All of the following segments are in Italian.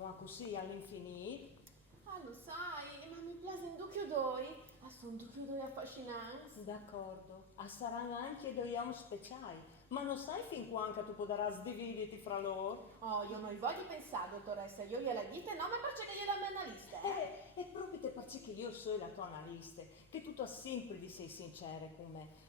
continua così all'infinito. Ah, lo sai, ma mi piace un ducchio d'oi. Ah, sono un ducchio d'oi affascinante. D'accordo, saranno anche due uomini speciali, ma non sai fin quando tu potrai sdividerti fra loro? Oh, io non voglio pensare, dottoressa, io gliela dite nome perché gli dammi una lista. E proprio perché io sono la tua analista, che tu sempre di sei sincera con me.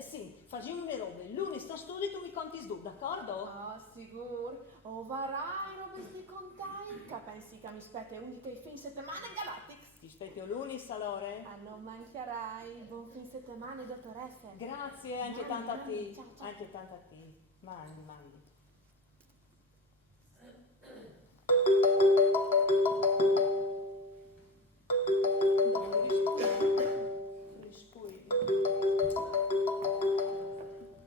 Sì, facciamo le robe, l'uno sta studio tu mi conti su, d'accordo? Ah, sicuro. Oh, varai, robe di contai, che pensi che mi spetta un dei fin settimane Galactics? Ti spetto l'unis allora? Ah, non mancherai, buon fin settimane, dottoressa. Grazie, anche Mani, tanta a mani, te, ciao, ciao. anche tanta a te. Mandi, mandi.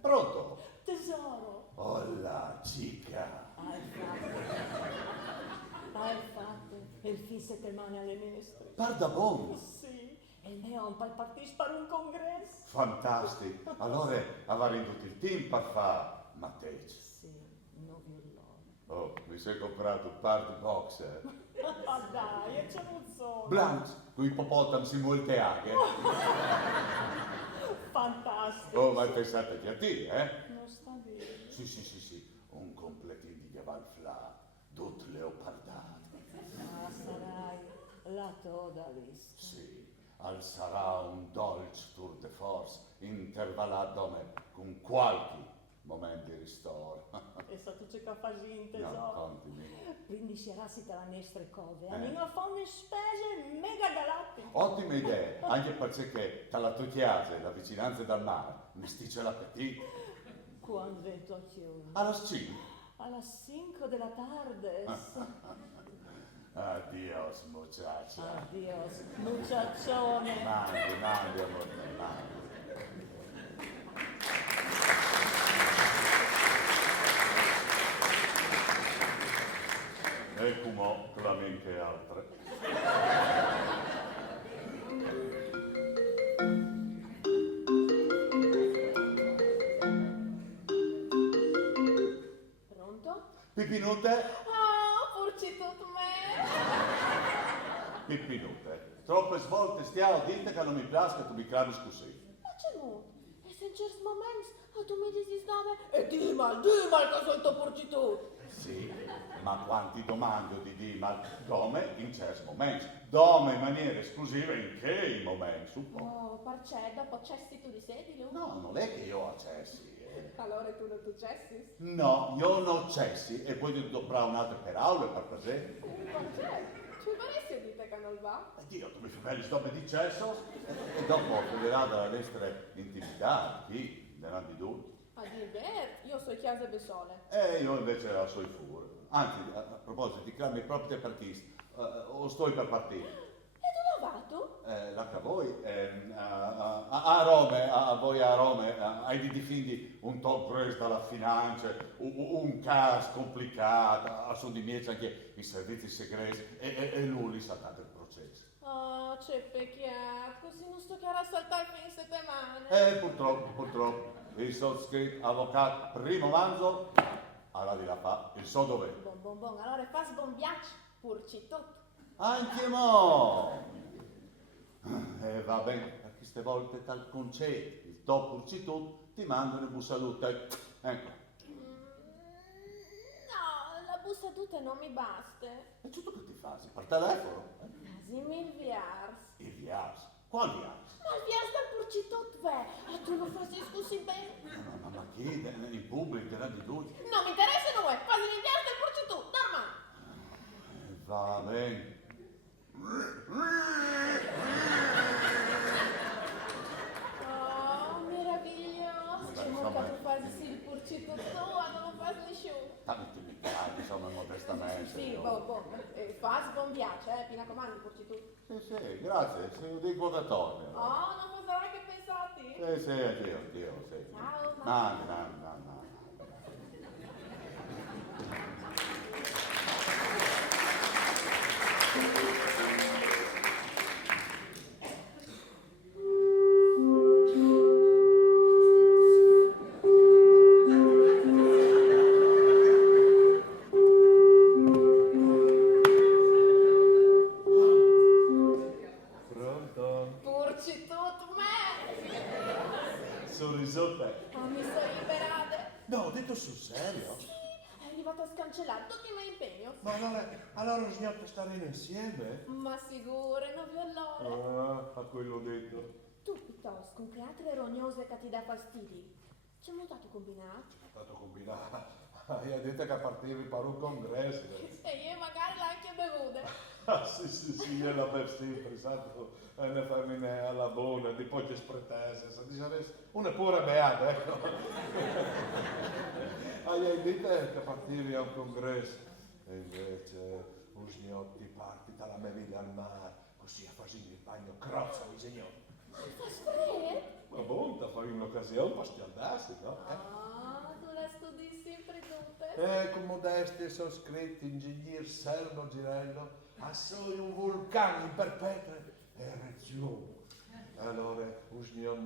Pronto? Tesoro, Hola, chica. hai fatto il fin settimana alle mestre. Pardon. Sì, e lei ha un pal partito per un congresso. Fantastico. Allora avrei tutto il team per fare match. Sì, non violone. Oh, mi sei comprato un par di boxer. Ma dai, e c'è un solo. Blanche, con ippopotami si molte aghe. Fantastico. Oh, ma pensate a te, eh? Non sta bene. Sì. Un completino di cavalfla, tutte leopardate. Ah, sarai la todalista. Sì, al sarà un dolce tour de force intervallato con qualche momento di ristoro. E sa tu c'è che fai in No, tesoro. continui. Quindi si rassi tra le nostre cose. Andiamo a fare une spese mega galattiche. Ottima idea, anche perché tra tua chiesa e la vicinanza del mare mi sticcia l'appetito. Quando vento a chiudere? Alla 5. Alla 5 della tarde. Adios, muchacha. Adios, muchachone. Mandi, amore, mandi. E come claramente altre. Pronto? Pipinute? Ah, forse tutto me. Pipinute. Troppe svolte stiamo, dite che non mi piace che tu mi clavi così. Ma c'è molto. E se in certi momenti tu mi dici nome e dimal che sono il tuo porcito. Sì, ma quanti domando di Dimal come in certi momenti, dome in maniera esclusiva in che momenti, suppongo. Oh, perché dopo cessi tu di sedile? No, non è che io ho accessi. Allora tu non tu cessi? No, io non ho accessi e poi devo comprare un'altra per aula per presente. Perché? Ci vorresti dite che non va? E Dio, tu mi fai belli stoppe di cesso e dopo vedrà dalla destra intimità, chi, ne hanno di due. A dire, io so chiesa di sole. E io invece la so fuori. Anzi, a proposito, ti chiami proprio per chi? O sto per partire? E tu lavato? La che voi, a Roma, a voi a Roma, hai di difendi un top preso dalla finanza, un caso complicato, sono di miei anche i servizi segreti e lui sa tanto il processo. Oh, c'è peccato, così non sto che a saltare il fine settimana. Purtroppo, il sottoscritto avvocato primo manzo, alla di là fa, il so dov'è. Bon, allora fa sbombiacci, purci tutto. Anche mo! Va bene, per queste volte tal concetti, il top purcitù, ti mandano in bussalute. Ecco. No, la busta tutta non mi basta. E tutto che ti fai? Per telefono? Quasi mi viars. Il viaggio. Qual viaggio? Ma il viars del purci tutto, beh. Tu lo fai così bene? Ma chi? In pubblico, davanti a tutti? Non mi interessa, non è. Quasi il viars del purci tutto, normale. Va bene. Oh, meraviglioso. C'è molto insomma. che fai sì il purci tutto, non lo fai nessuno. Intimità, insomma, modestamente. Sì, fa sbombiacci, mi raccomando, purci tutto. Sì, grazie, se lo dico da torno. Oh, non sarai che pensati? Sì, addio, sì. Ciao, No. risolte. Mi sono liberate. No, ho detto sul serio. È arrivato a scancellare tutti i miei impegni. Ma allora sgnotto staremo insieme? Ma sicuro, non vi allora. A quello detto. Tu piuttosto, con che altre rognose che ti dà fastidi? C'è mutato combinato? C'è stato combinato. Hai detto che partivi per un congresso. E io magari l'ho anche bevuta. Ah, sì, gliela per sempre, santo, è una femmina alla buona, di poche spretese, se dice una pure beata, ecco. Hai detto che partivi a un congresso, e invece un sgnotti parti dalla mia villa al mare, così a farsi il bagno crozza, mi signore. Fa spray? Ma buona, fai un'occasione per scaldarsi, no? Tu la studi sempre tutte? Con modestia sono scritti ingegner Serno Girello, a solo un vulcano in perpetua erezione. Allora, un signor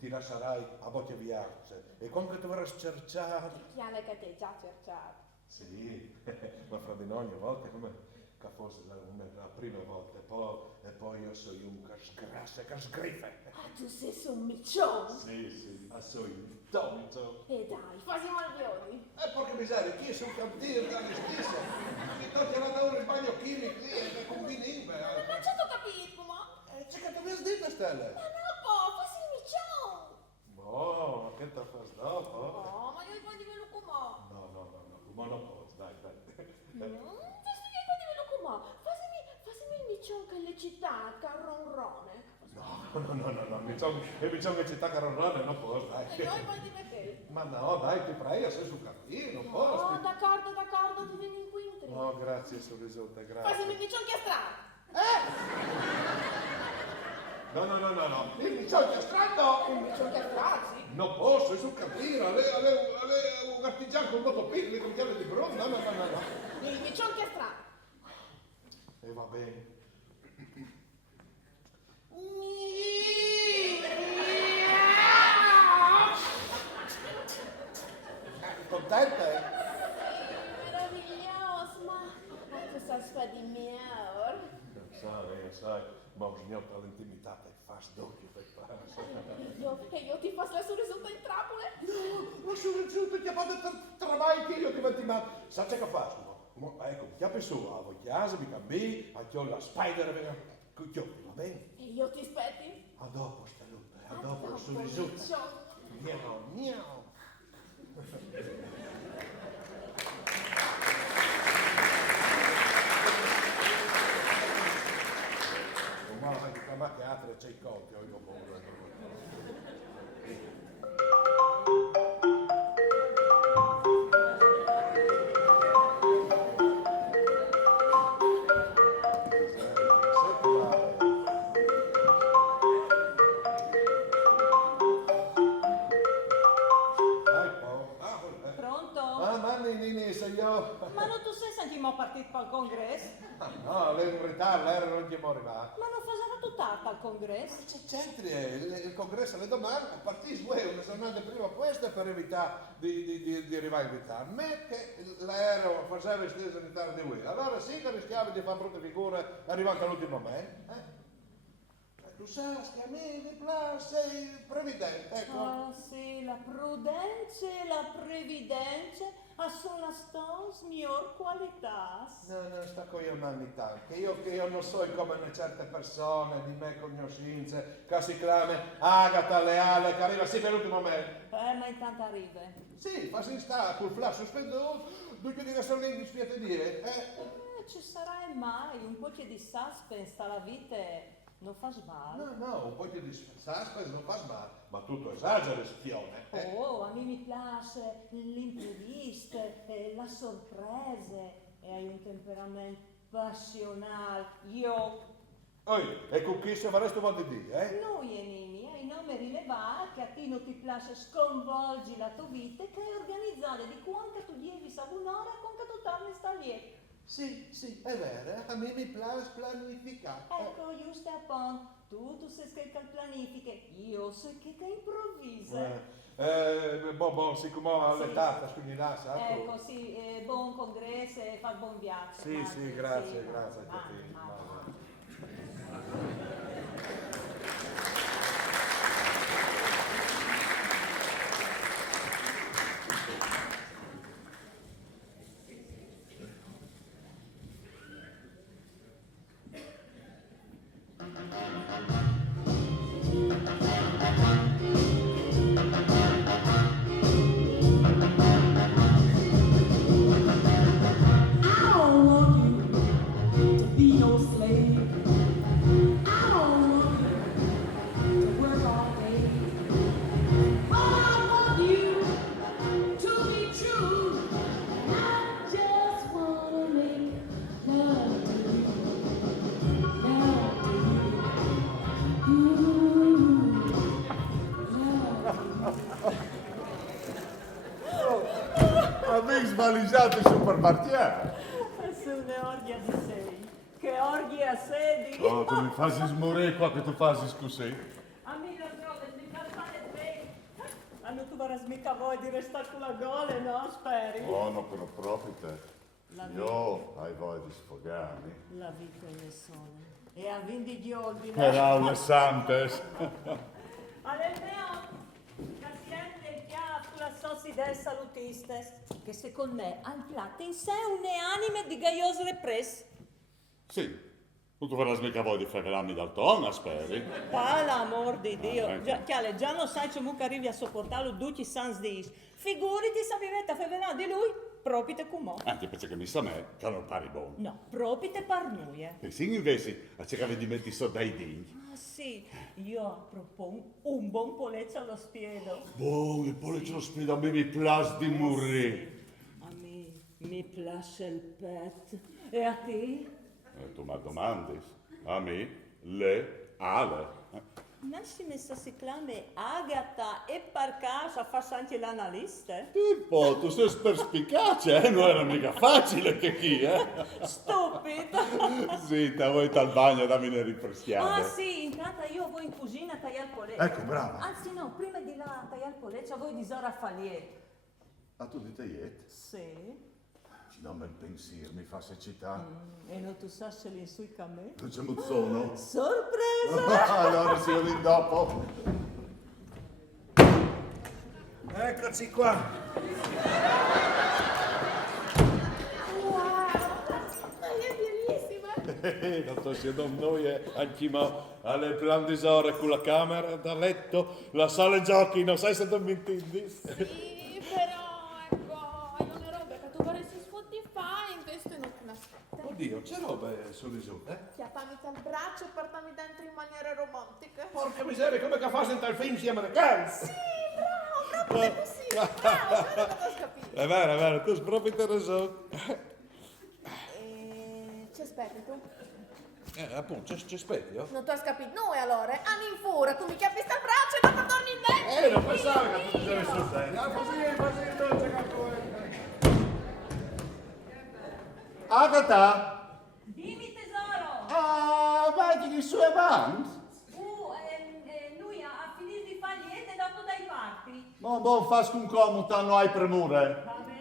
ti lascerai a botte viarze e quando ti vorrai cercare... Chi ha che ti già cercato? Sì, ma fra di noi ogni volta come che fosse la prima volta, e poi io sono un che sgrassa, che sgriffe. Tu sei su un miccione? Sì, a so il tonto. E dai, fasi malvioni. Porca miseria, chi è sul cantino dalle stesse? Mi toglie la ora il bagno chimico lì e combini Ma c'è tu capito, ma? c'è che ti mi sdita, Stelle? Ma no, fasi il miccione. Oh, che te fai dopo? No, ma io poi divento come? No, ma non posso, dai. Questo che poi divento come? Fasimi il miccione che le città, carronrone. No, mi c'è una città carorrone, non posso, dai. E noi poi di perché? Ma no, dai, ti prego, sei sul cantino, non posso. Oh, d'accordo, ti vieni in quintri. No, grazie, sorrisotta, grazie. Fasimi il miccione che strano. No, il miccione castrato! Il miccione che strano, sì. Non posso, è sul cantino, alle un artigiano con motopicli, con chiave di bronzo, no. Il miccione che strano. E va bene. Contenta? Meraviglioso, ma tu sai fa di mieur. Sai, ma un signor all'intimità che fa sdocchio per E io ti faccio la sorrisotta in trappole? No, su, ti chiamate travai che io ti metti ma... Sa che faccio? Ecco, mi chiappi su, a voi chiesa, mi cambi, a chi ho la spider, cucchioppi, va bene? E io ti aspetti? A dopo, Staluppa, a dopo, su risulta. Miau. Ma anche la che altre c'è il conto, io ho paura. Ma non tu sei sentimo partito al congresso? No, lei in ritardo, lei non ti può arrivare. Ma non faceva tutta al congresso? C'è c'entri, il congresso alle domande, a partire una giornata prima questa per evitare di arrivare in ritardo. Me che l'aereo faceva il stesso in ritardo di voi. Allora sì che rischiava di fare brutte figure arrivando all'ultimo momento. Tu sai che a me mi piace, sei previdente, ecco. Ah sì, la prudenza e la previdenza sono la stos miglior qualità. No, sta con io nanità, che io non so come una certe persone di me conoscenze, che si chiama Agata Leale, che arriva sempre all'ultimo momento. Ma intanto arriva. Sì, fa si sta col flash sospenduto, due di sono lì dispiace dire. Ci sarà mai un po' di suspense alla vita. Non fa male. No, un po' di suspense non fa male, ma tutto esagera, schione. Oh, a me mi piace l'imprevisto, la sorpresa, e hai un temperamento passionale. Io... E con chi se faresti un di dire, Noi, Enimi, hai nome rilevare che a te non ti piace sconvolgi la tua vita e che hai organizzato di quanto tu devi sabunare con che tu torni sta lieto. Sì, è vero, a me mi piace pianificare. Ecco, giusto appunto, tu sei che planifica, io so che improvvisa. Siccome all'età, quindi là, sa. Ecco, sì, buon congresso e fa buon viaggio. Sì, grazie. Amici svaligiati super partiere. Su un'orgia di sei. Che orgia sedi? Oh, tu mi fai smorire qua che tu fai così. A me la droga, mi calzane tre. Hanno tu varas mica voi di restare con la gole, no? Speri? Oh, no, però proprio te. Io hai voglia di sfogarmi. La vita è nel sole. E a vindi di ordine. Per aule santes. Almeno, Presidente, il piano sulla sossidè salutistes, che secondo me al piatto in sé une anime di gaios repres. Sì. Tu farai mica voglia di fregarmi dal tono, speri? Pa l'amor di Dio. ecco. Già non sai come arrivi a sopportarlo tutti i sans dis. Figurati se vivete a fevelà di lui, propite come. Anche perché mi sa me che non pari buono. No, propite par noi, eh. E se invece a cercare di mettere so dai degni. Ah sì, io propongo un buon poleccio allo spiedo. Buon, il pollice lo spiedo, a me mi piace di morire. A me mi piace il pet. E a te? Tu mi domandi? A me? Le? Ale? Non si messa si clame Agata e per caso fa anche l'analista? Tipo, tu sei perspicace, eh? Non era mica facile che chi, eh? Stupido! Sì, te vuoi al bagno, dammi le rifreschiate. Ah sì, intanto io vado in cucina a tagliare il poleccio. Ecco, brava. Anzi no, prima di là a tagliare il poleccio voi di Zora Falier. Ah, tu di te? Sì. Ci dammi il pensiero, mi fa secità. E non tu sai se lì sui camè? Non c'è muzzono? Sorpresa! Allora si vede dopo. Eccoci qua. Wow, è bellissima. Non so se non noi anche alle plan di ore con la camera da letto, la sala giochi, non sai se non mi intendi? Sì, però ecco, hai una roba che tu vorresti Spotify, in questo non te l'aspetta. Oddio, c'è roba su di su, eh? Chiappami dal braccio e portami dentro in maniera romantica. Porca miseria, come che fai in tal film sia americano? Sì, bravo, proprio così. Bravo, quello che ho capito. È vero, tu sei proprio interessante. Ci aspetti tu? Appunto, ci aspetti, oh? Non ti hai capito noi allora? Anni in furia, tu mi chiappi sta braccio e dopo torni in dentro. Non pensavo che tu facevi sul serio. Ah, così, dolce capo. Agata! Dimmi tesoro! Ah, vai di sue avanti? Lui ha finito di fare niente dopo dai parti. Boh, fas con comodo, non hai premure. Va bene.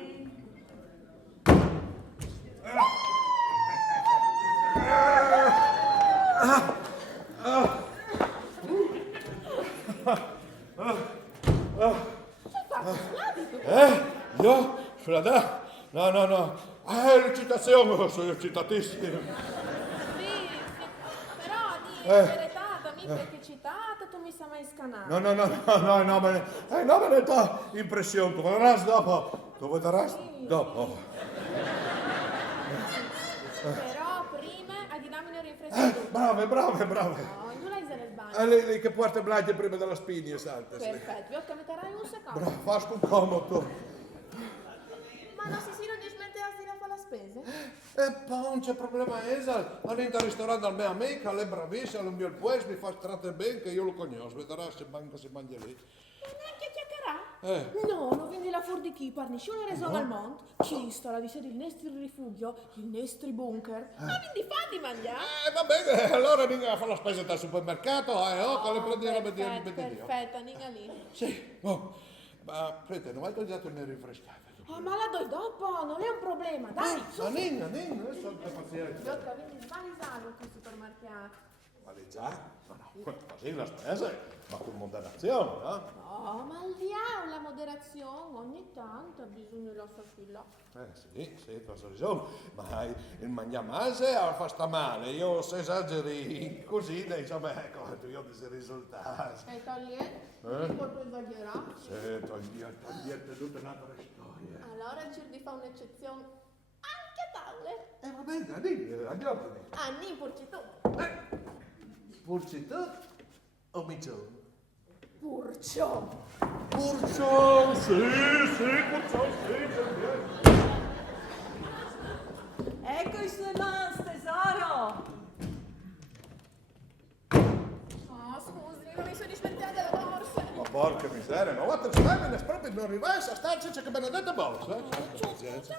Io? Frada? No. L'eccitazione, sono eccitatissimo. Sì, però di verità, mica che citata, tu mi stai mai scanando. No, me ne dà impressione, tu vedrai dopo. Però prima hai di dammi le rinfrescature. Brave. No, non hai nel bagno. Lei che porta blaglie prima della spina, salta. Perfetto, io camiterai un secondo. Bravo, fas con comodo. Ma non si non dismettersi di fare la spesa? E poi non c'è problema, Esal. All'interno del ristorante al mio amico, lei è bravissima, al mio puesto, mi fa trattare bene, che io lo conosco. Vedrà se manca si mangia lì. E neanche chiacchierà? No, non vedi la fuori di chi, parli solo ragione al mondo. Ci sta di sedere il nostro rifugio, il nostro bunker. Ma quindi fa di mangiare? Va bene, allora venga a fare la spesa dal supermercato, che le prendi roba di Perfetto, ninga lì. Sì, ma prete, non hai tagliato le rinfrescate? Oh, ma la do dopo, non è un problema, dai. Ma Ninna, adesso ho pazienza. Gioca, quindi svalisalo al supermercato. Ma lì già, così la spesa, ma con moderazione, no? No, ma al diavolo la moderazione, ogni tanto ha bisogno di lasciarsi là. Sì, tu hai ragione, ma il mangiamase fa sta male, io se esageri così, insomma, ecco, io devo risultare. E tagliente? Un po' esagerato. Sì, togliete tutta un'altra storia. Allora cerco di fare un'eccezione anche a talle. Va bene, andiamo. Anni in porcito. Purcito o micione? Purcio. Purcio, sì, purcio, sì. Ecco i suoi mans, tesoro. Oh, scusi, non mi sono dimenticata la borsa. Ma porca miseria, ma guarda, Simon proprio non arrivasse a starci c'è che benedetta borsa. Ciao,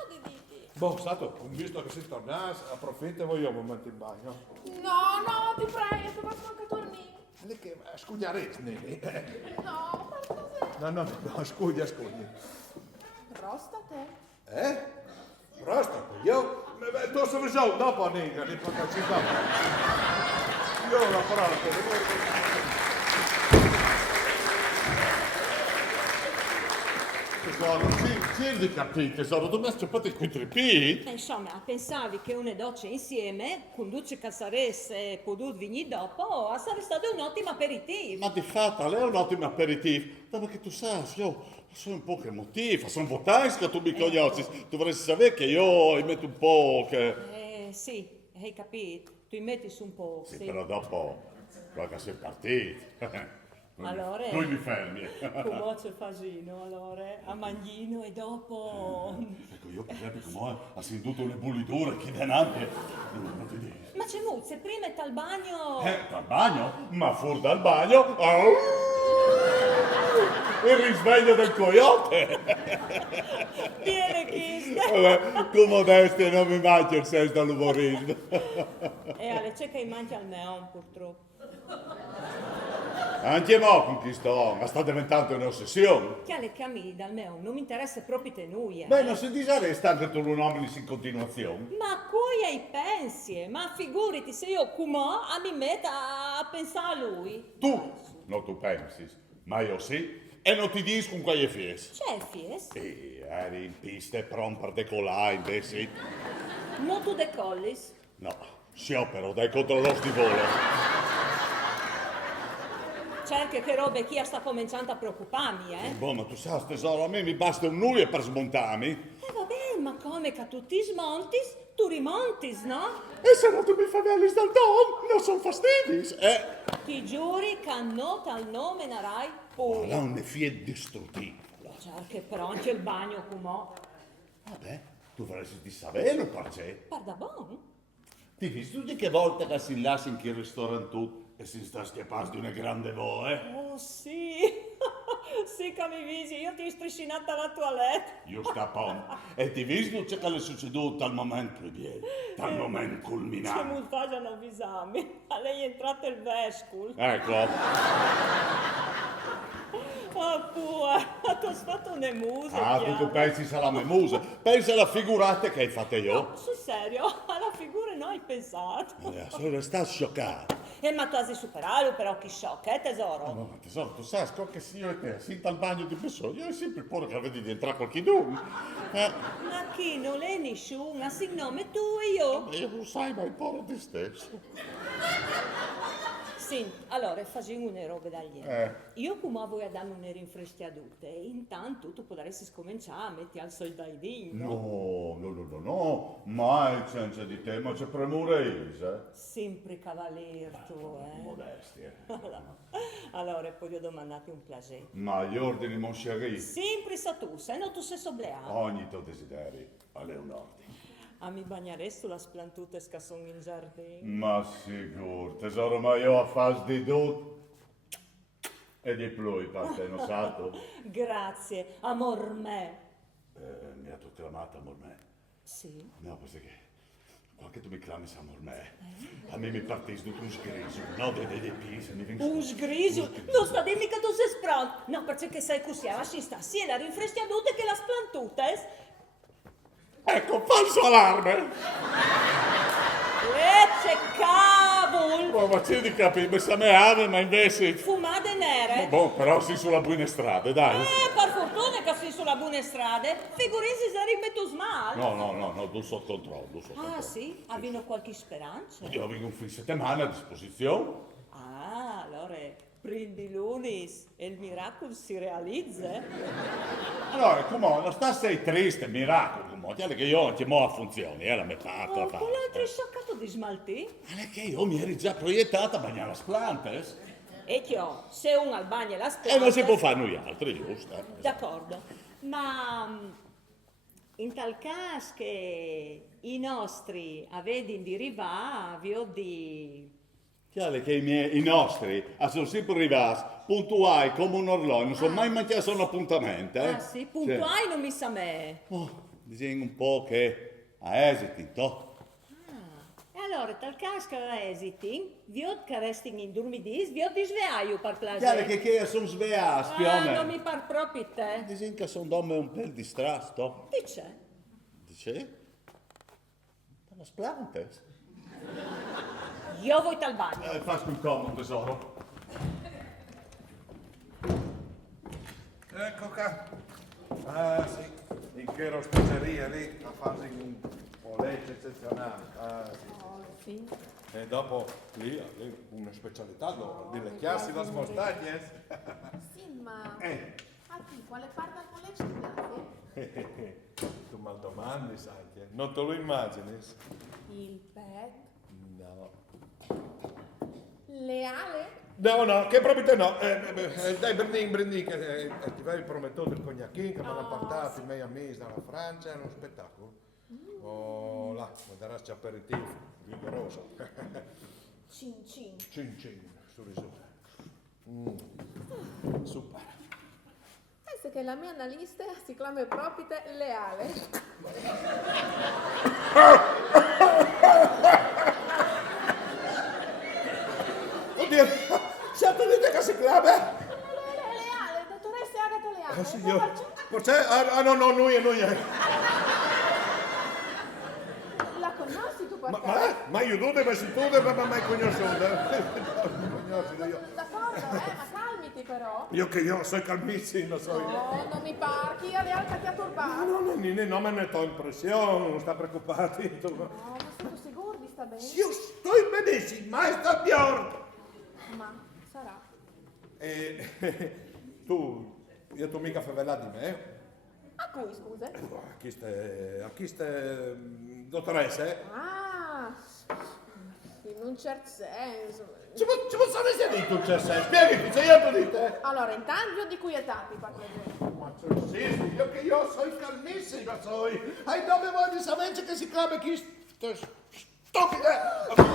Diditi. Boh, stato, visto che si torna, approfitto e voglio un momento in bagno. No, ti prego, ti posso anche tornare. Lì che scugliaresti. No, per No, scuglia. Prostate. Prostate, io? Tu sei risolto dopo, nega, lì perché ci sta. Io ho la prostate. Tesoro, sì, di capire, tesoro, tu mi hai scappato qui tripì? Insomma, pensavi che une docce insieme, con duce casaresse e potuto venire dopo, sarebbe stato un ottimo aperitivo. Ma di fatto, lei è un ottimo aperitivo. Ma perché tu sai, io sono un po' emotivo, sono votanti che tu mi conosci. Tu dovresti sapere che io mi metto un po' che... Sì, hai capito. Tu metti su un po', Sì, sì. però dopo, quando sei partito... Allora, Tu mi fermi. come c'è fasino, allora, a manghino e dopo... Ecco, io per esempio come ho sentito le bolliture, che denante. Non ti dico. Ma c'è muzze, prima è al bagno... Dal bagno? Ma fuori dal bagno? Oh! Il risveglio del coyote! Viene chiste! Vabbè, con modestia non mi mangia il senso dell'umorismo. E alle c'è che mangia al neon, purtroppo. Anche mo con chi sto, ma sta diventando un'ossessione. Che alle cammi dal neon non mi interessa proprio te nuie. Beh, non si disarresta anche tu lo nomini in continuazione. Ma coi hai pensi, ma figurati se io come mi metto a pensare a lui. Tu non tu pensi, ma io sì, e non ti dico con quelle fies. C'è fies? Sì, eri in pista e pronto per decolare, invece. Non tu decollis? No, sciopero dai contro lo stivolo. Certo che robe chi sta cominciando a preoccuparmi, Boh, ma tu sai, tesoro, a me mi basta un nuie per smontarmi. Vabbè, ma come che tu ti smontis, tu rimontis, no? E se no tu mi favellis dal dom, non son fastidis, Ti giuri che non tal nome narai poi. Ma non ne fie distruttivo. Certo, però anche il bagno com'ho. Vabbè, tu vorresti di sapere, parce. Guarda bon. Ti visto di che volta che si lascia in che ristorante tu e si sta schiappando di una grande voce? Oh sì, sì che mi visi, io ti ho striscinata la toilette. Io scappon. E ti visto c'è che le è succeduto al momento plebeiano, dal momento Che culminante. multagiano visami, a lei è entrato il vescul. Ecco. Oh pure, tu hai fatto une muse. Ah, tu pensi sarà me musa. Pensa alla figurata che hai fatto io. Sul serio, alla figura non hai pensato. Sono restato scioccato. Ma tu hai superato però chi sciocca, tesoro? No, ma tesoro, tu sai, che se io e te, sin dal bagno di persone, io ho sempre paura che vedi di entrare qualcuno. Ma chi non è nessuno, sin nome tu e io. Io non sai mai paura di stesso. Sì, allora facciamo una roba da ieri. Io come vuoi a dare una rinfreschiadute, intanto tu potresti scominciare a mettere al soldadino. No, mai senza di te, ma c'è premurese. Sempre cavalier tu, Modestia. Allora, poi io domandate un piacere. Ma gli ordini, mon chéri, Sempre sa tu, se no tu sei sobleato. ogni tuo desideri, alle un ordine. A mi bagnerei sulla splantute che sono in giardino. Ma sicuro, tesoro, ma io a fase di tutto. E di più, parte, non sato. Grazie, amor me. Mi ha tu chiamato, amor me. Sì? No, perché quando tu mi chiami, amor me, a me mi partì tutto un sgriso, no, dei pisi, mi vengono... Un sgriso? Non sta dimmi che tu sei spronto. No, perché sai così, ci sta sia la rinfreschiadute che la splantute. Ecco, falso allarme! C'è babul. Ma ci di capire, se me ave, ma invece... Fumate nere. Boh, però si sulla buone strade, dai. Per fortuna che sei sulla buone strade, figurisi sarebbe tu mal. No, tu sotto controllo, Ah sì? Avvino qualche speranza? Io avevo un fin settimana a disposizione. Ah, allora prendi l'unis e il miracolo si realizza. Allora, come non sei triste, miracolo, come ti che io non ti muovo a funzioni, la metà, Oh, quell'altro scioccato di smaltì? Ma è che io mi eri già proiettata a bagnare le plantes. E che ho, se un al bagno la E spiaggia... non si può fare noi altri, giusto? D'accordo, ma in tal caso che i nostri avedi di rivare o di... Chiaro che i nostri sono sempre arrivati puntuali come un orologio, non sono mai mancato un appuntamento. Ah sì, puntuali non mi sa me. Oh, dicono un po' che a esiti, to. E allora, tal caso che esiti, vi ho che resti in dormidis, vi ho di sveaio per Chiaro piacere. che sono svegliati, più o Ah, non meno. mi par proprio te. Dicono che sono donne un po' distrasto. Dice? Dice? Per le plantes. Io voglio al bagno. Faccio un comodo, tesoro. Ecco qua. Ah sì, in che osteria lì a fare un poletto eccezionale. Ah sì. Sì. E dopo lì una specialità loro, delle chiassi da montagne. Sì, ma a te quale parte del collegio ti piace? Tu mal domandi, sai, non te lo immagini? Il pet? No. Leale? No, che proprio te no. Dai, Brindin, che ti vai promettuto il cognacchino che mi hanno portato i miei amici dalla Francia, è uno spettacolo. Oh, là, mi daresti aperitivo, vigoroso. Cin cin. Cin, su risulta. Super. Penso che la mia analista si chiama proprio Leale. Oddio, sapete che si chiama? Leale, dottoressa Agata Leale. Signor, forse? No, noi. La conosci tu per Ma caso? io tu devo essere ma mai conosciuto. D'accordo, ma calmiti però. Io sono calmissimo, so. No, non mi parchi, io Leale che ti ha turbato. No, me ne to impressione, non sta preoccupati. No, ma sei tu sicuro di sta bene? Io sto benissimo, ma sta pior. Ma sarà. Tu mica favela di me? A cui, scusa? A chi ste dottoresse? Ah, in un certo senso. Ci posso dire tu c'è sei? Spiegati, se io ti dite. Allora, intanto di cui età ti parlo? Ma sì, io sono calmissimo, Hai dove vuoi sapere che si chiama chi stupida?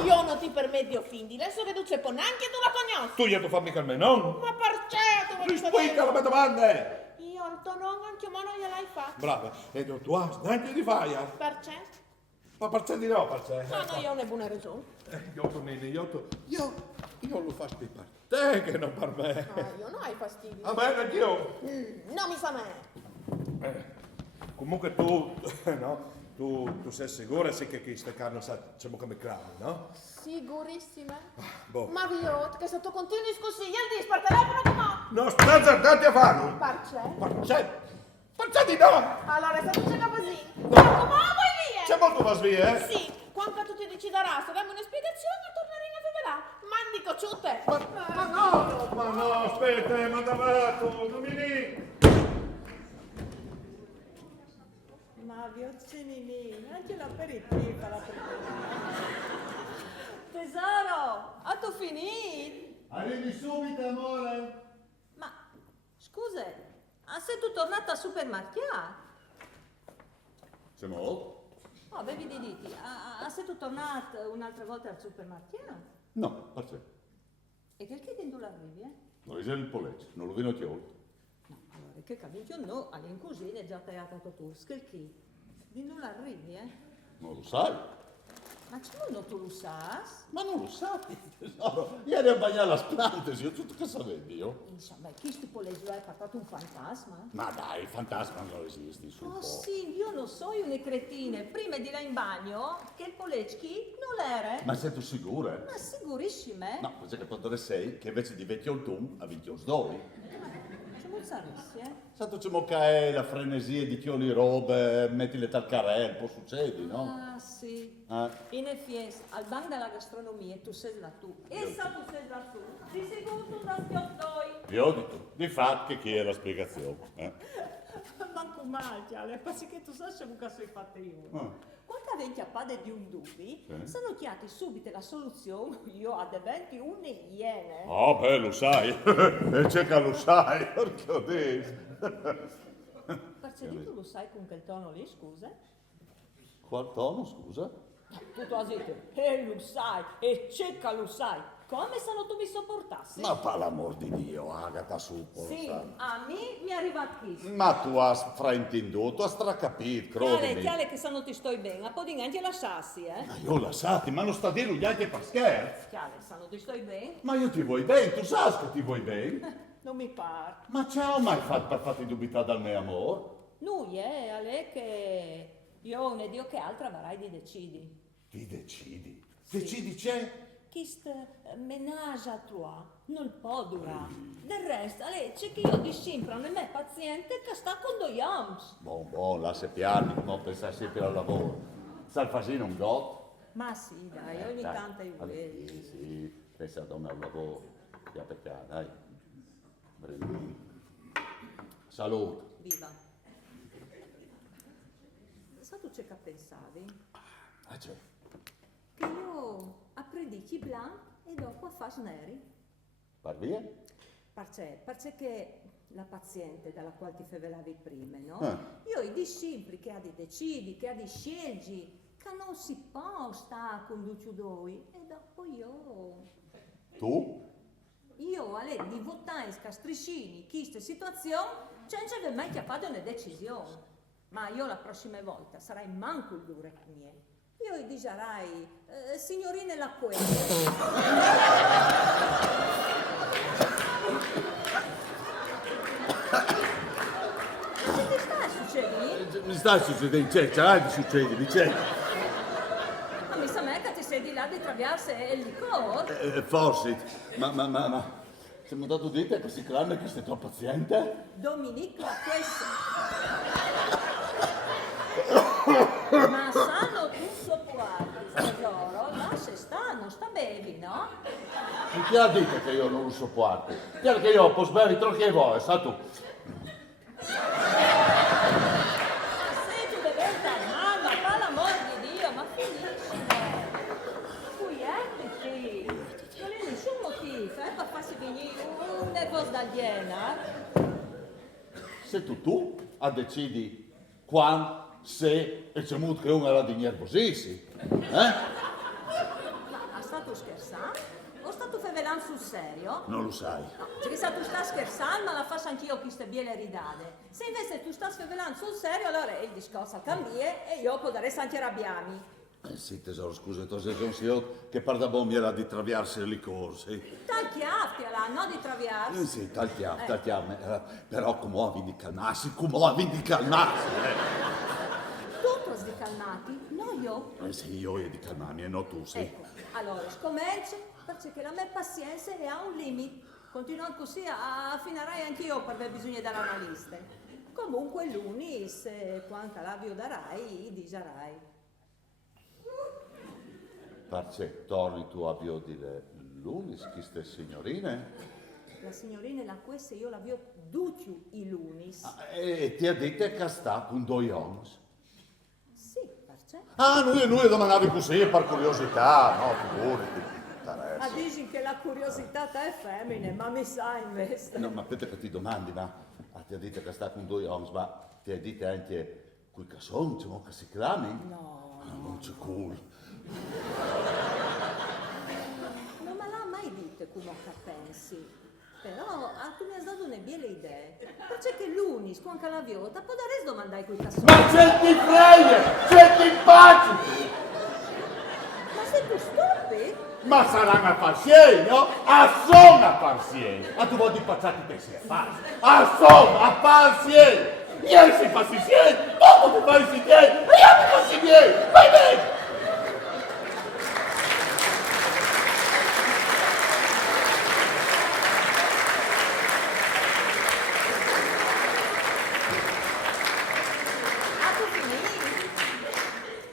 Io non ti permetto di offendere, adesso che tu c'è neanche tu la conosci. Tu io fammi calmare, no? Ma perché tu vuoi Rispondi alle mie domande. Io il tuo nome anche ma non gliel'hai fatto. Brava, e tu neanche ti fai, Perché? Ma perché di no, perché? No, io ho una buona ragione. Io lo faccio per te che non per me. No, io non hai fastidio. A me anch'io. Non mi sa me. Comunque tu, no? Tu sei sicura sì che queste carne siamo come clavi, no? Sicurissima? Boh. Ma io, che sotto continui discussioni, io ti per telefono come? No, sta zardati a farlo. Perché? Perché di no? Allora, se tu c'è così, come vuoi via? C'è molto da svia, Sì, quando tu ti deciderai, se dammi una spiegazione, torneremo a là. Mandi cocciute. Ma no, aspetta, ma davanti, Dominique. Ma Viozzini, anche l'aperitivo alla Tesoro, ha tu finito? Arrivi subito, amore. Ma, scusa, sei tu tornata al supermercato? Siamo? Oh, avevi di diti, sei tu tornata un'altra volta al supermercato? No, perché? E perché dentro l'arrivi, Non è il poleggio, non lo vedo chiaro. No, allora, che capito no, all'incusine è già tagliata tu, schelchi. Dentro l'arrivi, Non lo sai. Ma come non tu lo sai? Ma non lo sai, tesoro. Ieri a bagnare la splantesi, io tutto che sapevo io. Insomma, chi sti polesi è portato un fantasma? Ma dai, il fantasma non esiste, su un Oh po'. sì, io non so une cretine. Prima di là in bagno, che il polecchi non l'era. Ma sei tu sicura? Ma sicurissime? No, perché quando sei che invece di vecchio tu, a vecchio sdoi. Ci vuol saresti, Santo c'è mocca la frenesia di chioli robe, metti le talcarelle, può succedere, no? Ah, sì. Eh. In effetti, al banco della gastronomia tu sei là tu. E sa tu sei là tu. Di sicuro da schiottoi. Io ho detto, di fatto che chi è la spiegazione? Manco male, pensi che tu sai che sei fatta io. Quando avete chiappate di un dubbi, sono chiati subito la soluzione, io ad eventi une iene. Oh, beh, lo sai. E c'è che lo sai, perché ho detto. Perché tu lo sai con quel tono lì, scusa? Qual tono, scusa? Tu hai detto, lo sai, e cecca lo sai. Come se non tu mi sopportassi? Ma per l'amor di Dio, Agata, su, lo Sì, sai. a me mi arriva qui. Ma tu hai fraintenduto, tu hai stracapito, credimi. Chiale che se non ti sto bene, a po' di niente lasciassi, Ma io la sati, ma non sta a dire niente per scherzo. Chiale, se non ti sto bene, Ma io ti vuoi bene, tu sai che ti vuoi bene. non mi pare. Ma ciao, mai fatto per farti dubitare dal mio amore? Lui è lei che io ne Dio che altra avrai di decidi. Ti decidi. Sì. Decidi c'è? Chist menage a toi non può durare. Del resto, c'è che io di sempre non è me paziente che sta con due yams. Buon, lascia piani, non pensare sempre al lavoro. Salfasino un gotto. Ma sì, dai, ogni tanto io vedo. Sì, pensa a donna al lavoro. Ya perché, dai. Brindisi. Salute. Viva. Sa tu c'è che pensavi? Ah, c'è. Che io apprendi chi blanc e dopo a fas neri. Par via? Perché che la paziente dalla quale ti fevelavi prima, no? Eh. Io di sempre che ha di decidi, che ha di scegli, che non si può stare con due due e dopo io... Tu? Io alle di votare in scastriscini, questa situazione, senza aver mai chiappato una decisione. Ma io la prossima volta sarai manco il dure con me. Io gli dirai, signorine la Che ti sta succedendo? Mi sta succedendo, c'è, succede, c'è. Ma mi sa me che ti sei di là di traviarsi il licor? Forse, ma... Siamo dato dite a questi clan che sei tua paziente? Dominique la questa. Ma sanno tu sopporti, tesoro? Lascia sta, non sta bevi, no? E chi ha detto che io non lo sopporto? Chiaro che io posso bere troppo che vuoi, sa tu? Ma se tu diventa mamma, fa l'amor di Dio, ma finiscila. Quietati. Non è nessun motivo, per farsi venire un nervoso d'aliena. Se tu a decidi quando, se e c'è molto che uno ha di nervosissi, Ma stato scherzando? O stato fevelando sul serio? Non lo sai. No, perché se tu stai scherzando, ma la faccio anch'io chi ste biele ridade. Se invece tu stai fevelando sul serio, allora il discorso cambia e io potrei anche arrabbiarmi. Sì, tesoro, scusa, tu sei un signor che parla mi era di traviarsi le corse. Tagliartela, no di traviarsi. Sì, tagliamo, però come avevi di calmarsi, come avevi di calmarsi, Tutti di calmati, no io. Sì, io ho di calmarmi e non tu, sì. Ecco, allora, scommercio, perché la mia pazienza ha un limite. Continuando così, affinerai anch'io per aver bisogno dell'analista. Comunque l'unis, quanta l'avio darai, disarai. Perché torni tu a dire l'unis, chi ste signorine? La signorina la questa io l'avio duciu i lunis. E ti ha detto che sta con due uomini? Sì, perché? Noi domandavi così per curiosità, no, figurati. Ma dici che la curiosità te è femmine, ma mi sa invece. No, ma aspetta che ti domandi, ma ti ha detto che sta con due uomini, ma ti ha detto anche quel che sono, che si chiami? No. Non c'è cool. Non me l'ha mai detto come pensi. Però tu mi hai dato una belle idee. Perché l'unis con calaviota potresti domandare quel che sono. Ma c'è ti frega, c'è ti pace! tu stupi? Ma saranno a farsiei, no? A son a farsiei. A tu vuoi passare te sei a farsi. A son a farsiei. Io si passi siei, dopo ti fai si miei, e io mi passi miei. Vai bene.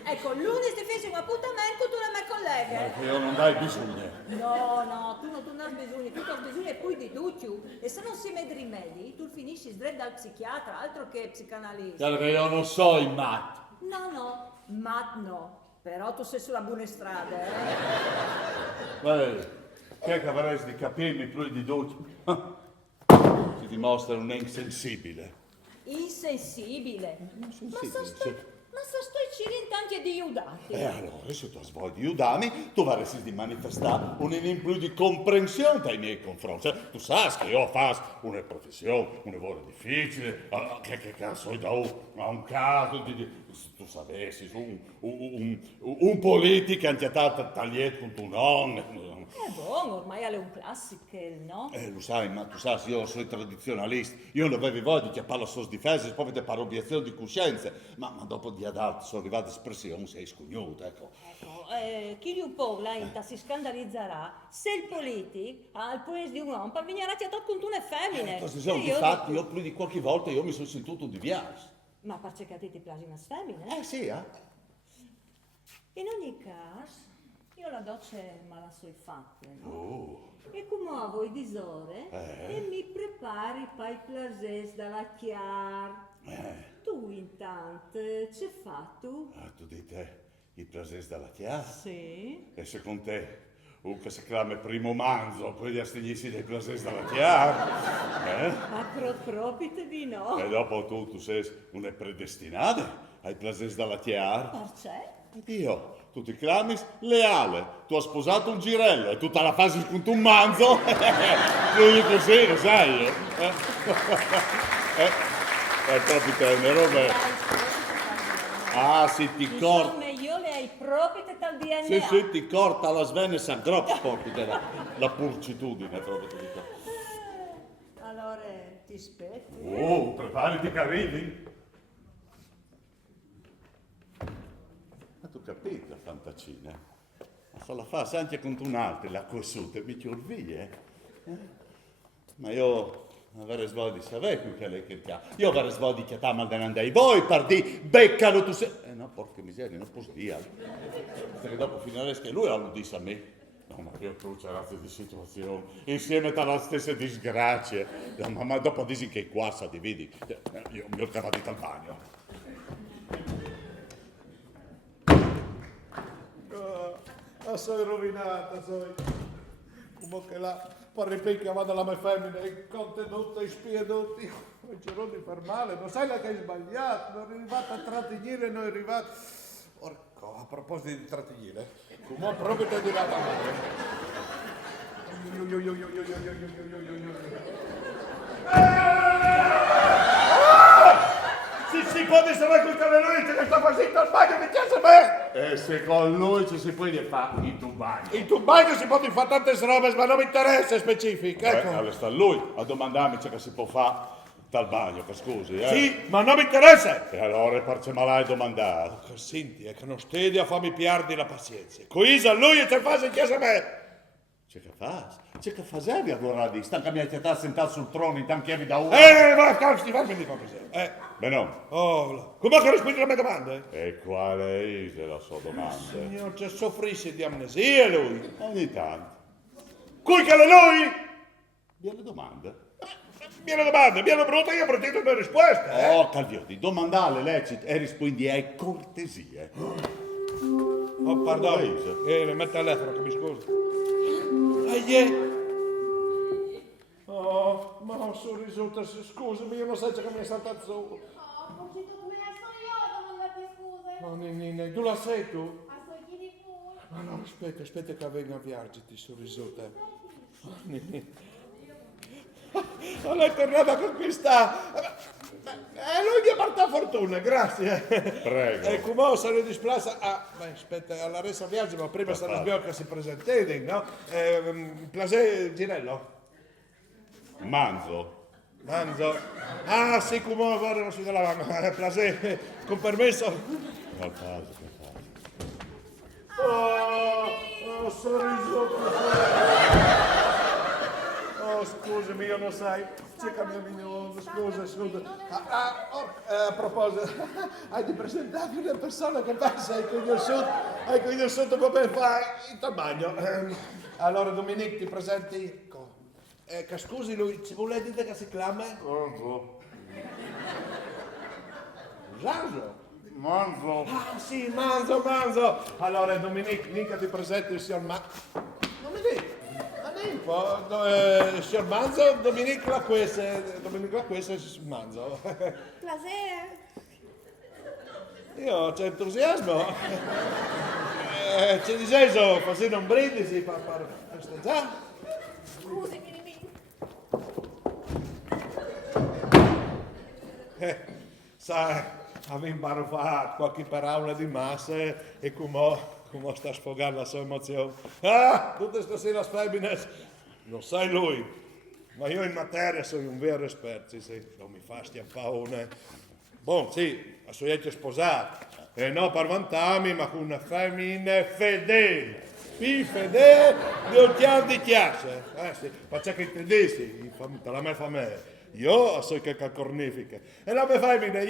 Ecco, lunes ti feci un appuntamento, tu le me colleghe. Io non dai bisogno. No, tu non hai bisogno, tu hai bisogno poi di tutto. E se non si vede rimedi, tu finisci sdred dal psichiatra, altro che psicanalista. Perché io non so il matto. No, Matt no. Però tu sei sulla buona strada, Beh, che avresti di capirmi più di tutto? Ti dimostra un insensibile. Insensibile. Insensibile, Ma se sto in tanti di aiutati. E allora, se tu vuoi aiutarmi, tu dovresti di manifestare un più di comprensione dai miei confronti. Tu sai che io faccio una professione, un lavoro difficile, che cazzo da un caso, tu sapessi, un politico antiatato tagliato con tu non. Buono, ormai è un classico, no? Lo sai, ma tu sai, io sono tradizionalista, io non avevo voglia di chiappare la sua difesa, proprio per obiezione di coscienza, ma dopo di adatto sono arrivate espressioni, sei scognuto, ecco. Chi gli parla si scandalizzerà se il politico ha il paese di un uomo per venire a chiattare con una femmine. Questi sono difatti, io più di qualche volta io mi sono sentito di viaggio. Ma perché a te ti piace una femmine? Sì, eh? In ogni caso, io la doccia me la so fatta, no? Oh. E come voi disore, e mi prepari per i plaisir dalla chiar. Tu intanto c'è fatto? Tu dite il plaisir dalla chiara? Sì. E secondo te, che si chiama primo manzo, poi di astegliersi dai plaisir dalla chiara? Ma proprio di no. E dopo tu sei una predestinata ai plaisir dalla chiara? Perché? Dio, tu ti chiami leale, tu hai sposato un girello e tutta la fase con un manzo, lui così, lo sai, è proprio te, ne robe. Ah, sì, ti corta. Insomma, io le hai proprio dal DNA. Sì, ti corta la svenne sa troppo proprio la purcitudine, proprio ti dico. Allora, ti aspetti. Oh, preparati che arrivi. Ma tu capito la fantascina? Ma se la fa anche con un altro, la consulta, mi chiorvie. Ma io avrei svolto di sapere qui che lei che chiama. Io avrei svolto di chiamare maldenandei. Voi, pardi, beccano tu se... no, porca miseria, non posso dire. Perché dopo finiresti che lui alludisse a me. No, ma io tu c'è razza di situazione. Insieme tra la stessa disgrazia. Ma dopo dici che qua sa dividi. Io mi ho cavato dal bagno. Sono rovinata, come che la parripicca vado alla mia femmina, i contenuti, i spiedotti, non c'ero di far male, non sai la che hai sbagliato, non è arrivato a trattenere, non è arrivato... Porco, a proposito di trattenere, come proprio ti è arrivata male. Si può essere con lui che sta facendo al bagno mi piace a me! E se con lui ci si può fare in tuo bagno. In tuo bagno si può fare tante robe, ma non mi interessa specifica, ecco. Allora sta lui a domandarmi ciò che si può fare dal bagno, che scusi, Sì, ma non mi interessa! E allora perché me l'hai domandato? Senti, è che non stedi a farmi piardi la pazienza. Qui a lui e te fai in chiesa a me! C'è che fa? C'è che facevi allora di? Stanca mia chiatà sentato sul trono, intanto da uno. Ma cazzo, fammi di fare Beh no. Oh, come che rispondi alla mia domanda? E qual è la sua domanda? Signor, c'è soffrisce di amnesia lui. Ogni tanto. Qui che è lui? Via le domande. Viene domanda, viene brutta, io pretendo una risposta, Oh, Calvioti, domandare lecito e rispondi ai cortesie. Oh, perdono. Mi mette a lettera, che mi scusi. Oh, ma ho sorriso, scusami, io non so che mi è saltato su. Oh, Pocito, come la so io a domandarti scuse? Oh, Nini, tu la sei tu? Ma so chi di fu? Ma no, aspetta che venga a viaggiati, sorriso. Nini. Oh, lei è tornata a conquistare. Lui mi ha portato fortuna, grazie. Prego. E come se ne displaza aspetta, alla resa viaggio, ma prima se ne sbio che si presentete, no? Plasè Ginello? Manzo. Manzo. Ah, sì, come guarda, non si dà la mano. Plasè, con permesso. Calpaso. Oh, sorriso. Oh, scusami, io non sai. C'è mia mignosa, scusa. A proposito, hai di presentarmi una persona che pensa hai conosciuto come fai il tamanho. Allora, Dominique, ti presenti? Che scusi, lui, ci vuole dire che si chiama? Gianzo. Manzo. Ah, sì, Manzo. Allora, Dominique, mica ti presenti il signor Dominique. Signor Manzo, Dominique Laquese, Manzo. Placer. Io c'è entusiasmo. Ci dicevo, facendo un brindisi per festeggiare. Scusi, Mini. Sai, avevo imbaruffato qualche parola di massa e come sta sfogando la sua emozione. Ah, tutte stasera femmine, non sai lui, ma io in materia sono un vero esperto, sì, non mi fa stiampare. Buon, sì, a suo è sposato, e non per vantarmi, ma con una femmina fedele. Più fedele di un chiaro di chiasse. Sì, faccia che intendessi, la mia famiglia. Io so che cornifiche. E la mia femmina,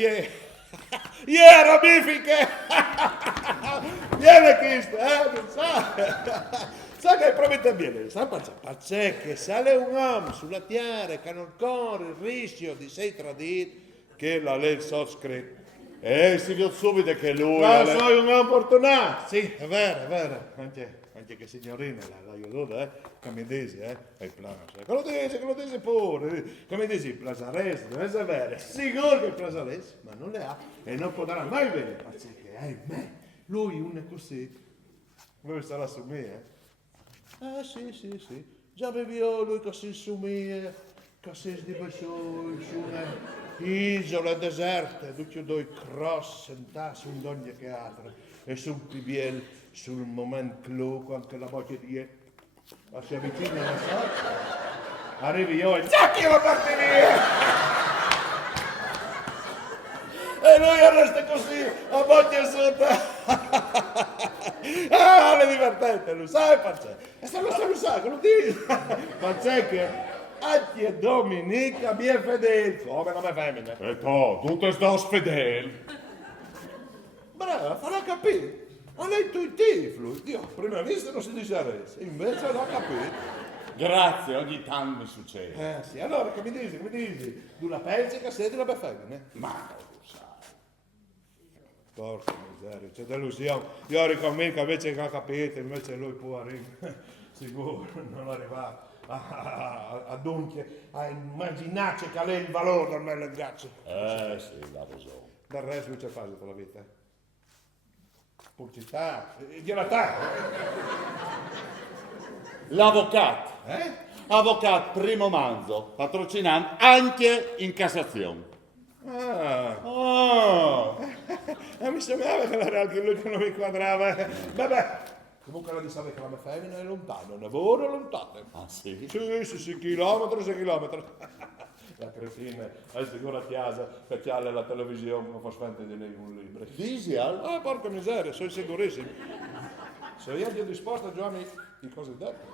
ramifiche! Viene questo, non sa! Sa che è proprio bene, sa perché che sale un uomo sulla terra che non corre il rischio di essere tradito, che la legge sottoscritta. E si vede subito che lui... Ma sono un uomo fortunato! Sì, è vero. Anche che signorina la aiuta, che mi dici, e plaza. Che lo dici pure, che mi dici, plasarese, deve sapere, sicuro che plasarese, ma non le ha e non potrà mai avere, perché, ahimè, lui una così, voi sarà su me, Ah, sì, già avevo io lui così su me, così su un'isola deserta, tutti due cross sentati su ogni che altro, e sul pibiel, sul momento clou, quando la voce di si avvicina alla sorte, arrivi io e zacchi la parte mia! E lui resta così, a bocca sotto. Le divertente, lo sai, perché? E se lo sai, che lo dici? Perché che anche Dominica mi è fedele, come non è femmina. E tutte sto fedeli. Brava, farà capire. Non è intuitivo lui. Io, prima vista non si dice res, invece l'ho capito. Grazie, ogni tanto mi succede. Sì, allora che mi dici? Tu la pensi che sei della femmina? Ma non lo sai. Porca miseria, c'è delusione. Io ricomincio invece che ho capito, invece lui può arrivare, sicuro, non arriva a dunque, a immaginarci che lei il valore del mio ragazzo. Sì, la ragione. Del resto lui c'è fatto per la vita. Pubblicità, gliela dà. L'avvocato. Avvocato Primo Manzo, patrocinante anche in Cassazione. Mi sembrava che era anche lui che non mi quadrava. Vabbè. Comunque la di sapere che la mia femmina è lontano, lavoro lontano. Ah sì? Sì, chilometri. La cretina è sicura a casa perché ha la televisione, non fa spente di lei un libro. Visual? Porca miseria, sono sicurissimo. Se io gli ho disposto a Giovanni di cose dette.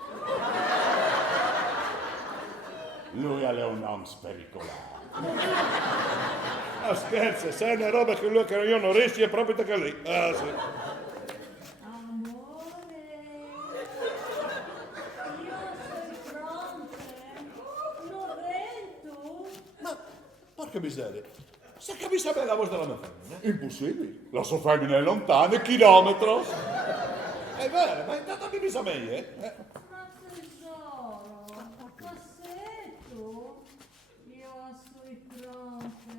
Lui è un uomo spericolato. Scherzo, se è una roba che lui che io non riesco è proprio che lì. Sì. Amore, io sono pronta. Lo vento? Ma, porca miseria, se capisce bene la voce della mia femmina. Impossibile. La sua femmina è lontana, chilometro. È vero, ma intanto mi sa meglio, Ma tesoro, cassetto? Io sono pronta.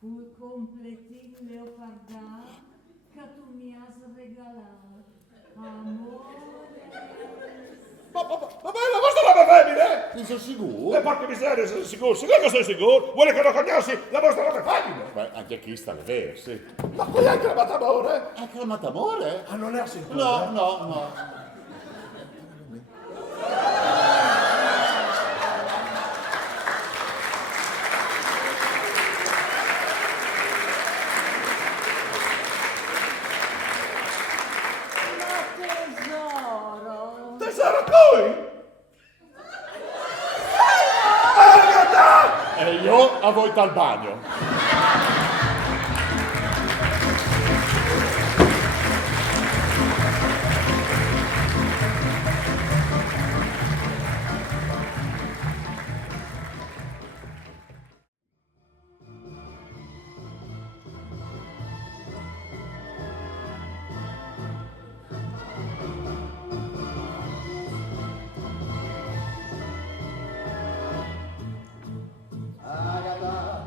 Un completin leopardà che tu mi hai regalato. Amore. Ma bella, la voce della mia femmina! Sei sicuro? Porca miseria, sei sicuro? Sicuro che sei sicuro? Vuole che lo conosci la vostra roba famiglia? Beh, anche chi sta le vere, sì. Ma poi anche la Matamore? Anche la Matamore? Ah, non le ha sentito? No, no, no. Ma tesoro! Tesoro qui? Agata! E io a voi dal bagno. Agata,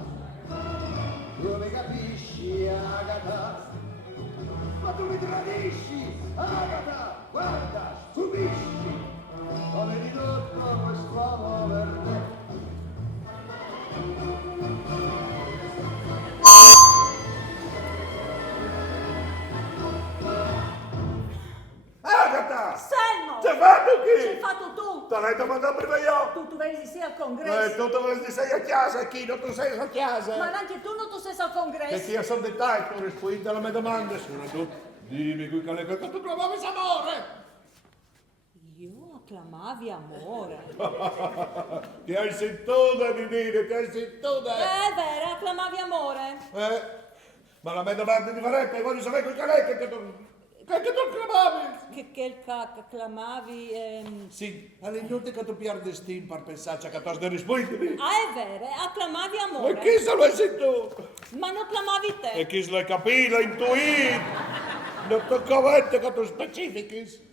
tu mi capisci, Agata? Ma tu mi tradisci, Agata! Guarda, stupisci! Come di tutto quest'uomo verde. Agata! Selmo! C'è fatto C'hai chi? fatto tu! Te l'hai domandato prima io? Tu vedi sì al congresso. Tu dovresti sei a casa, chi? Non tu sei a casa? Ma anche tu non tu sei al Che congresso. ti sono dettagli, tu rispondi alle mie domande, sono tu. Dimmi qui che tu trovavi amore. Io acclamavi amore. Ti hai sentito di dire, ti hai sentito. È vero, acclamavi amore. Ma la mia domanda è differente, voglio sapere quel che tu acclamavi. Che il acclamavi... Sì, all'inutile che tu perdi stim per pensarci che tu hai rispondi. Ah, è vero, acclamavi Ma amore. chi se lo hai sentito? Ma non acclamavi E te. chi se l'hai capito, l'hai intuito? Non toccava che tu specifichi.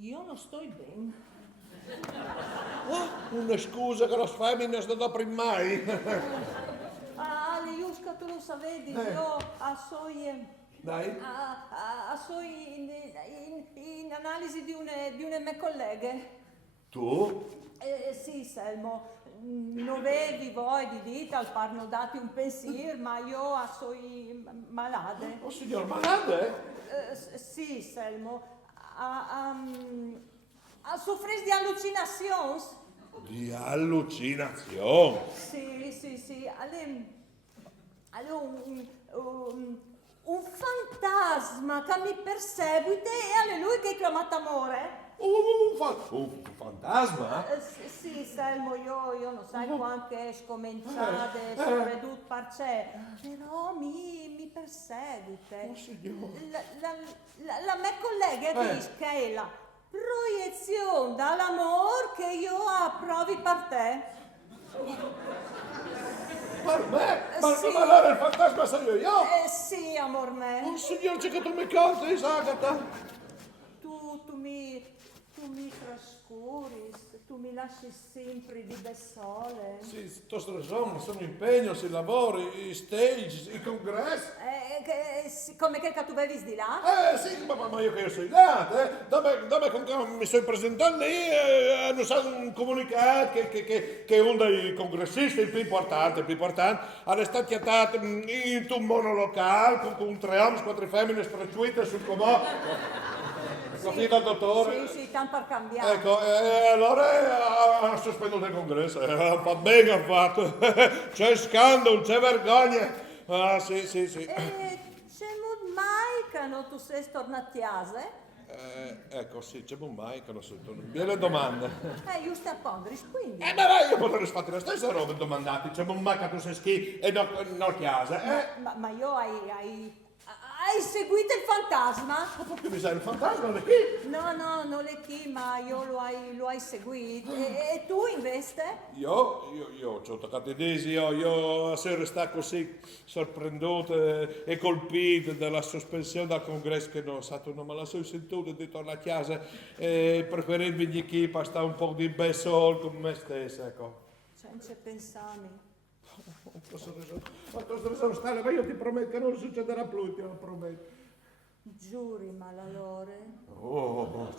Io non sto bene. Una scusa che la femmina sta da mai. Ah, Liuska, tu lo sapete, io Dai. sono in analisi di une mie colleghe. Tu? Sì, Selmo, non avevi voi di dite al farno dati un pensiero, ma io sono malade. Oh, signor Malade? Sì, Selmo, soffrire di allucinazioni? Di allucinazione. Sì, alle un fantasma che mi perseguita e alle lui che chiamata amore. Un fantasma? Sì, Selmo, io non sai quanto è scominciate, soprattutto parce, però mi perseguita. Oh, signore. La mia collega dice che è la proiezione dall'amore che io approvi per te. Per me? Sì. Ma allora il fantasma sono io? Sì, amor me. Oh, signor, c'è che tu mi conti, Agata? Tu mi trascuri, tu mi lasci sempre di bessole. Sì, sto stressando, sono impegno, si lavori, i stage, i congressi. Come che tu bevi di là? Sì, ma io sono là, dove mi sto presentando lì, hanno stato un comunicato che uno dei congressisti, il più importante, è stato chiamato in un monolocale con 3 uomini, 4 femmine stracciute sul comò. Capito, dottore? Sì, tanto per cambiare. Ecco, allora ha sospeso il congresso, ha fatto bene, ha fatto. C'è scandalo, c'è vergogna. Ah, sì. C'è mai che non tu sei tornato a casa? Ecco, sì, c'è mai che non so, belle domande. Io sto a pondere, quindi. Ma io potrei fare la stessa roba domandati, c'è mai che tu sei schi e non a casa, Ma io hai seguito il fantasma? Ma perché mi sai il fantasma di chi? No, non è chi, ma io lo hai seguito. E tu invece? Io ci ho toccato i desi, io sono stato così sorprenduto e colpito dalla sospensione dal congresso che non è stato, non me la sono sentito di tornare a casa e preferire venire qui per stare un po' di bel sol con me stesso, ecco. Senza pensare. Quanto stressato stare, ma io ti prometto che non succederà più, te lo prometto. Giuri, Malalore? Oh,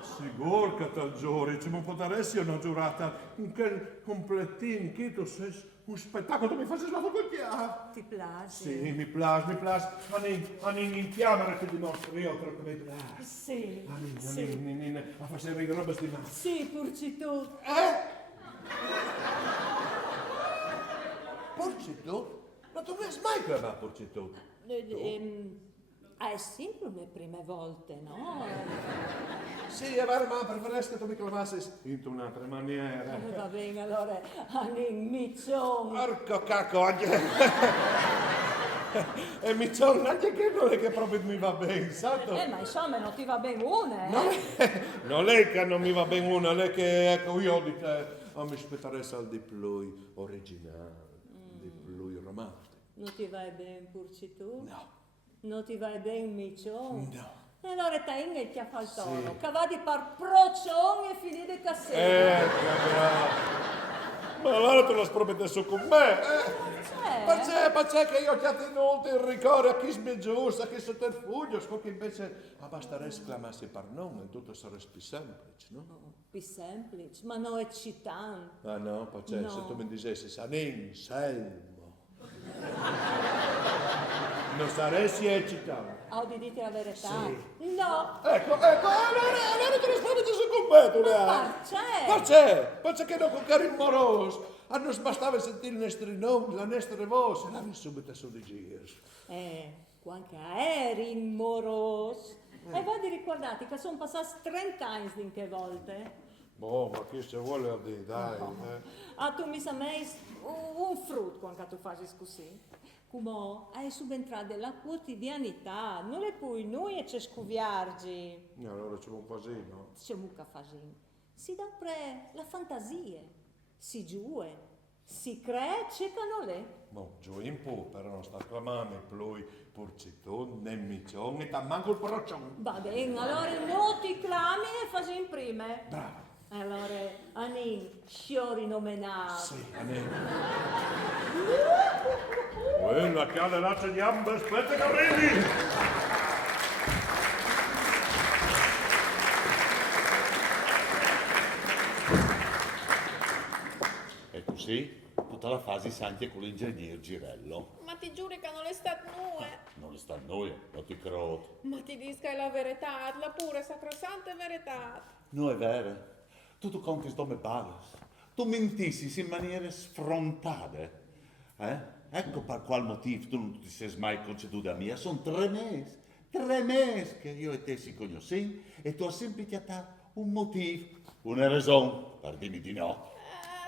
sigur che te giuri, ci può dare una giurata in quel completin, che tu sei un spettacolo, mi faccio la facoltà. Ti piace? Sì, mi piace. Anin in chiamare ti dimostro io quello che mi piace. Sì. Anin, a fare le robe stimate. Sì, purci tu. Porcito? Ma tu non mai chiamato Porcito? È sempre le prime volte, no? Sì, è vero, ma preferisco che tu mi chiamassi in un'altra maniera. Va bene, allora, Anin Miccion. Porco cacco, anche... E Miccion, anche che non è che proprio mi va bene, santo? Ma insomma non ti va bene una, No, non è che non mi va bene una, è che ecco io di te mi aspetterei al di più originale, di più romantico. Non ti vai bene, purci tu? No. Non ti vai bene, Miccion? No. Allora te in che fa il tono, Sì. che va di par procion e finire di cassetta. Ma allora tu la sprometti su con me, Perché che io ti ho tenuto il ricordo a chi smigiusta, a chi sotterfugio, che invece basterebbe esclamarsi per nome, tutto sarebbe più semplice, no? Più semplice, ma non eccitante. Ah no, perché No. se tu mi dicessi Sanin, Selmo, non saresti eccitante. Di dite la verità? Sì. No. Ecco, allora tu la sprometti su con me, tu le hai. Perché che non con Karim Moros, a non bastava sentire i nostri nomi, la nostra voce, la vi subito su di giro. Quanche eri moros. E voi di ricordati che sono passati 30 anni in che volte? Boh, ma chi se vuole a dire, dai. Tu mi sa meis un frutto quando tu fai così. Come è subentrata la quotidianità, non le puoi noi e ci scuviargi. Allora c'è un pasino. C'è mucca fasin. Si dà pre la fantasia, si giue, si crea, cercano le. Boh, giù in po', però non sta clamando più porcitone, né miccione, e manco il poroccione. Va bene, allora non ti clami e fasin prima. Bravo. Allora, Anin, sciori nomenati. Sì, Anin. Quella cadenaccia di ambe, aspetta che arrivi! E così tutta la fase sa anche con l'ingegner Girello. Ma ti giuri che non è stato noi. Non sta a noi, non ti credo. Ma ti dica la verità, la pura sacrosanta verità. No, è vero. Tu conti come balas. Tu mentissi in maniere sfrontate. Ecco per qual motivo tu non ti sei mai conceduta a mia. Sono 3 mesi che io e te si conosciamo e tu hai sempre dato un motivo, una ragione per dirmi di no.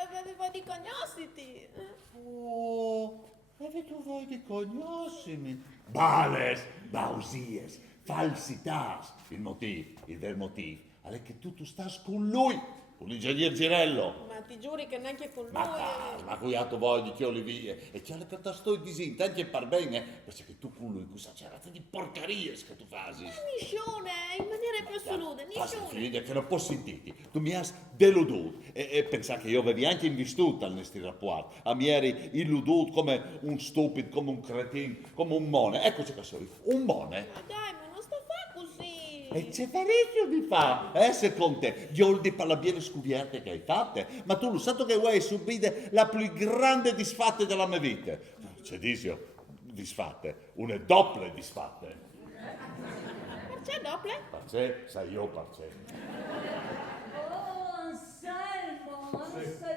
Avevo di conosciti. Oh, e tu vuoi di conoscermi? Bales, bausies, falsitas. Il vero motivo è che tu stai con lui. Con l'ingegner Girello. Ma ti giuri che neanche con lui. Ma cuiato voi di chioli vie. E c'è che ti sto dicendo, anche per bene, perché tu con lui, questa cerata di porcarie che tu fai. Niscione, in maniera più assoluta, niscione. Figlia che non posso sentirti. Tu mi hai deluduto e pensa che io avevi anche investuto al nostro rapporto. A mi eri illuduto come un stupido, come un cretino, come un mone. Eccoci che sono, un mone. Ma dai, ma non sta fa così. E c'è parecchio di fa, secondo te, Gioldi per le biene scovierte che hai fatte, ma tu lo sai che vuoi subire la più grande disfatta della mia vita. C'è disio, disfatte, une doppie disfatte. Perché doppie? Perché, sai io perché. Oh, Anselmone!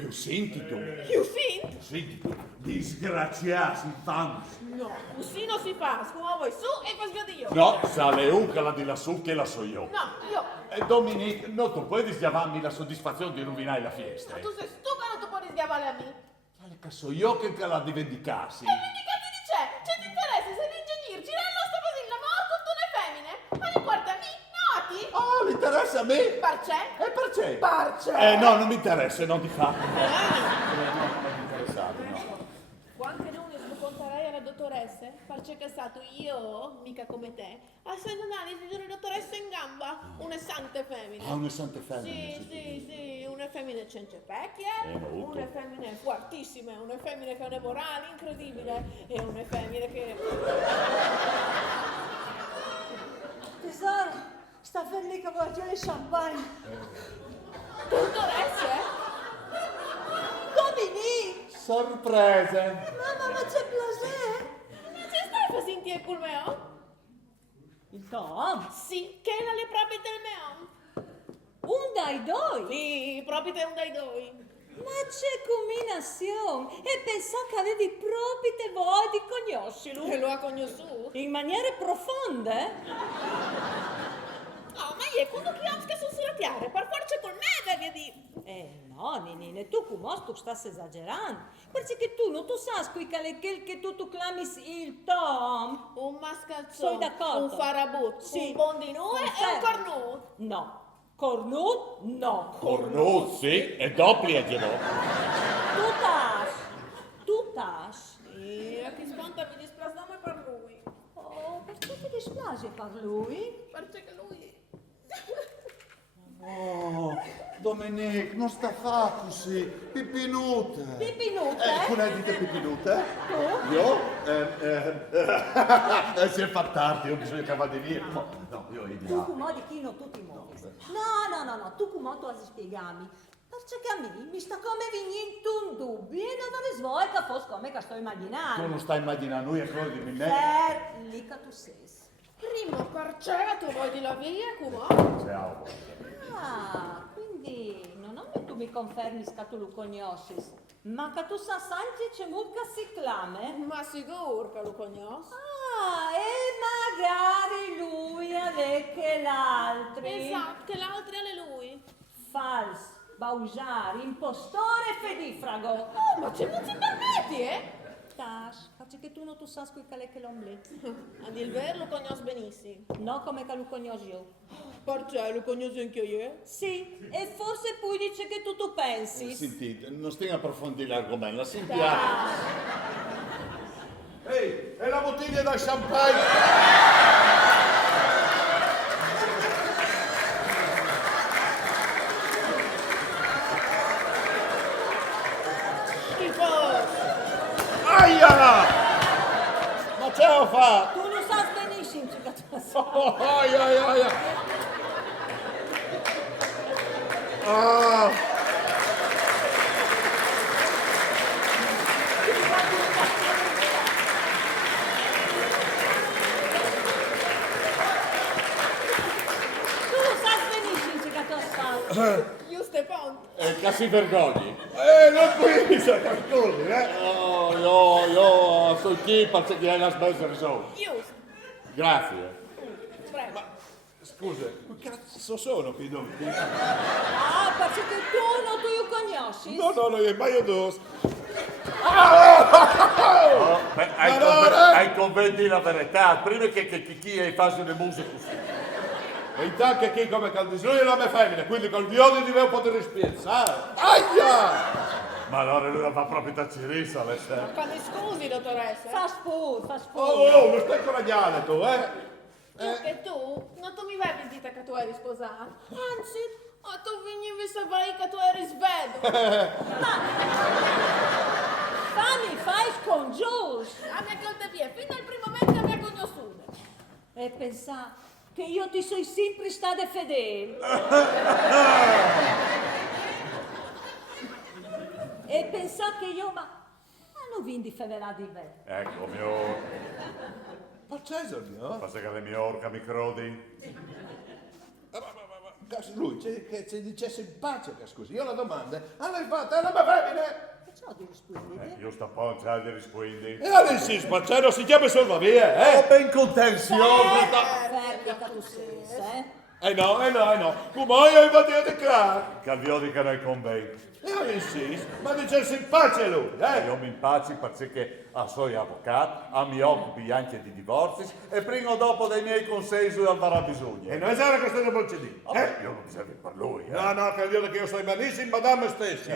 Io senti tu, You think? senti tu, disgraziati infanti. No, così non si fa. Scuomo voi su e poi sgodi io. No, sale un che la di lassù che la so io. No, io. E Dominique, non tu puoi dischiavarmi la soddisfazione di rovinare la fiesta. Ma tu sei stupido, non tu puoi rischiavare a me. Quale che so io che la di vendicarsi? E vendicati di c'è? C'è ti interessa se l'ingegner Girello sta così l'amore con tu le femmine? Ma riguarda me, noti? Oh, mi interessa a me? Perché? E perché? Perché? No, non mi interessa, non ti fa. Non mi interessava, no. Quante non ne conterei alla dottoressa dottoresse, perché che stato io, mica come te, a sei analisi di una dottoressa in gamba, una sante femmina. Ah, una sante femmine. Sì, una femmina senza specchie, molto. una femmina fortissima, una femmina che ha una morale incredibile e una femmina che... Tesoro, sta fermi che voglio le champagne. Dottoresse? Dominique! Sorpresa. Mamma, ma c'è plaisir? Non ci stai a sentire col meo? Il Tom? Sì, che non le proprie del meo. Un dai due? Sì, proprio te un dai due. Ma c'è combinazione! E pensò che avevi proprio te voi di conoscerlo? E lo ha conosciuto? In maniere profonde? No, ma io quando che sono sulla terra, per forza col me devi dire. No, Ninine, tu come tu stai esagerando. Perché tu non tu sai che tu clamis il Tom? Un mascalzone, Sono d'accordo. un farabut, Sì. un bondinue e un Confermo. cornuto. No. Cornut? No. Cornut, sì, e doppieglielo. Tu tas. Sì, a chi sponta mi displaciamo per lui. Oh, perché ti dispiace per lui? Perché lui... Oh, Dominique, non sta fa così. Pipinute. Pipinute? Come dite pipinute? Tu? Io? Si è fatto tardi, ho bisogno che vada via. No, io Tu idiamo. come di chi non tutti i modi. No, tu come tu hai spiegami. Perché a me mi sta come venendo un dubbio e non avrei svolto che fosse come che sto Tu immaginando. non stai immaginando, io quello di me. Lì che tu sei. Primo, perché tu vuoi di la via, come? Ciao. Ah, quindi non è che tu mi confermi che tu lo conosci, ma che tu sai anche c'è molto si clame? Ma sicuro che lo conosco. Ah, e magari lui aveva l'altri. Esatto, che l'altro è lui. Fals, bausare, impostore e fedifrago. Oh, ma ce non ci permetti, Tash, perché tu non tu sai che l'omelette. A dir vero lo conosco benissimo. No, come che lo conosci io. Perché lo conosco anche io? Sì, e forse poi dice che tu pensi. Sentite, non stiamo a approfondire l'argomento, la sentiamo. Tash. Ehi, e la bottiglia da champagne? Schifoso. Aia! Ma ce l'ho fatta! Tu lo sai benissimo che tu lo sai. Oh, aia! Ah! Tu lo sai benissimo che tu sai. Giusto e ponte. Che si vergogni. Non qui, scusi, No, io sono qui perché hai la spesa risolta. Giusto. Grazie. Prego. Scusa, che cazzo sono qui dove? Ah, perché tu non tu lo conosci? No, ma io devo... Hai convenuto la verità, prima che chi hai fatto le musiche così. E intanto che chi come caldisino è la mia femmina, quindi col violino deve un po' di spiazzare. Aia! Ma allora lui la fa proprio taccirissa, le sere. Ma mi scusi, dottoressa. Fa spur. Oh, non stai coragliando tu, Perché tu non tu mi vai a dire che tu eri sposato. Anzi, tu venivi a sapere che tu eri svedo. Fammi fai scongius. A me conta via, fino al primo momento che mi ha conosciuto. E pensa che io ti sono sempre stata fedele. E pensa che io, ma non vindi fevelà di me. Ecco, mio... Ma Cesare, no? Passa che le mie orca mi crodi. Ma lui ci dicesse in pace che scusi, io la domanda, l'hai fatta, è la mia femmina? Ciao di rispondere. Io sto po' già di rispondi. E allora si spazzano, si chiama solo via, Ho ben contenzione. Fermi che tu sei, No. Come hai fatto di qua? Calviodi che nel convento. E allora insisto, ma dicesse in pace lui, Io mi impacci perché a suoi avvocati, a mi occupi anche di divorzi e prima o dopo dei miei consigli al varrà bisogno. E non è vero che stai da procedì, Vabbè, io non mi serve per lui, No, che io sto malissimo, madame stessa.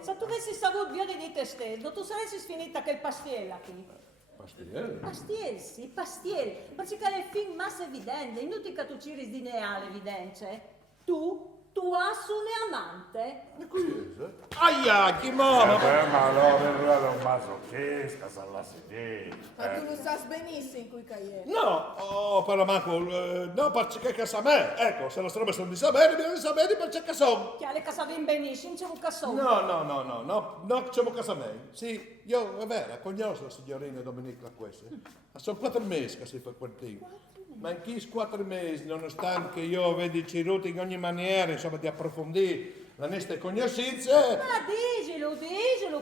Se tu avessi saputo bene di te stesso, tu saresti finita che il pastiera qui. Pastiel. Pastiel, sì, pastiel. Perché le fin massa evidente, inutile che tu ciri di neale evidente. Tu hai un amante. E cosa? Aia, chi mama? Ma allora era un masochista, s'alla sedere. Ma tu lo sai benissimo in cui caie. No, per la manco, no, perché che sa me. Ecco, se la robe sono di sapere, bisogna sapere perché sono. Che alle casavin benissimo, c'è un cassone. No, c'è un casa a me. Sì, io, è vero, conosco la signorina Domenica questa. Ma sono 4 mesi che si fa quel tempo. Ma in chi 4 mesi, nonostante io vedi Ciruti in ogni maniera, insomma, di approfondire le nostre conoscenze. Ma dicelo,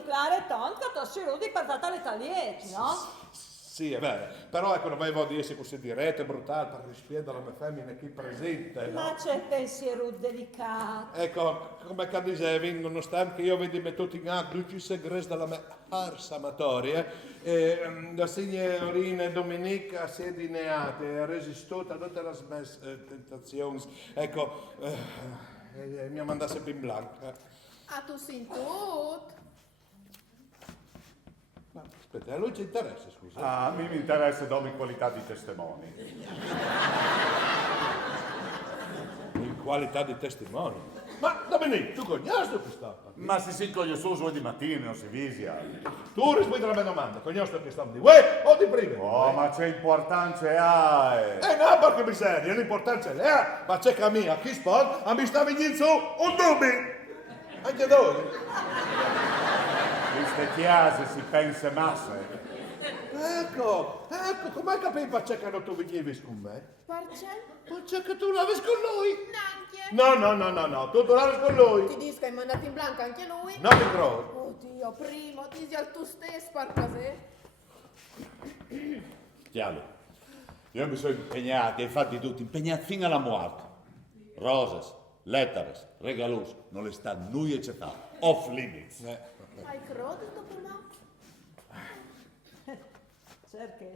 claro e tanto, che tu sei di parlare all'italiano, no? Sì, è vero, però ecco, non voglio di essere così diretto e brutale per rispetto alla mia femmina qui presente, no? Ma c'è il pensiero delicato. Ecco, come che dicevi, nonostante io vedi me tutti in atto, tutti i segreti della mia arsa amatoria, la signorina Domenica si è dineata e ha resistito a tutte le mie tentazioni. Ecco, mi ha mandato sempre in blanco. Ah, tu sei tutto. Ma aspetta, a lui ci interessa, scusa. Ah, a me mi interessa in qualità di testimoni. In qualità di testimone. Ma Domenico, tu conosci quest'opera? Ma si conosciuto di mattina, non si visia. Tu rispondi alla mia domanda, conosci quest'opera di uè o di prima? Oh, ma c'è importanza No, porca miseria, l'importanza è lei, ma c'è che a me, a chi spon, a mi sta venendo su un dubbio. Anche noi. Queste chiese si pensa massa. Ecco, come capivi perché che non tu venivi con me? Parce? Perché che tu l'avevi con lui? Neanche. No, tu l'avevi con lui. Ti dico che hai mandato in blanco anche lui? Non mi trovo. Oddio, primo, ti sia al tu stesso, per così. Chiaro. Io mi sono impegnato, infatti tutti, impegnati fino alla morte. Roses, letteres, regalus, non le sta nulla e fa. Off limits. Hai creduto dopo me? Perché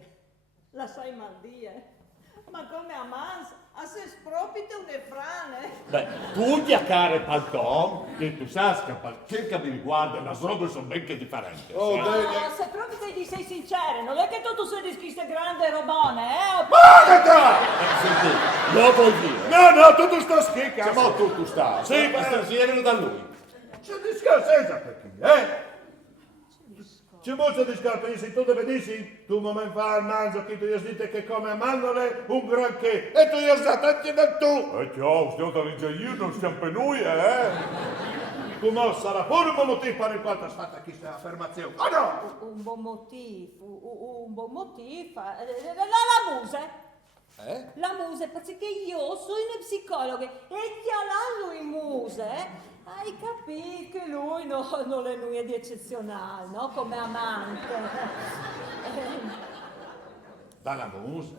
la sai mal dire. Ma come a mans, a se spropite un frane. Beh, tu chiacchiare palton, che tu sai che mi riguarda, le robe sono ben che differenti. Oh, No, dai, se proprio sei sincero, non è che tu sei di queste grandi robone, Guarda! Senti, lo vuoi dire? No, tu sto schicca. Siamo tu sta. Sì, questo si è venuto da lui. C'è discorso perché, eh? C'è molto discorso, se tu dove dici, tu non mi fai il manzo che tu gli dite che come a mandorle un granché, e tu gli hai dato anche da tu. Ciao, stiamo da io, non stiamo per noi, Come sarà pure un buon motivo per il quale hai fatto questa affermazione. Oh no! Un buon motivo, la muse. La muse, perché io sono una psicologa e chiamando in muse, hai capito che lui non è nulla di eccezionale, no? Come amante. Dalla musa,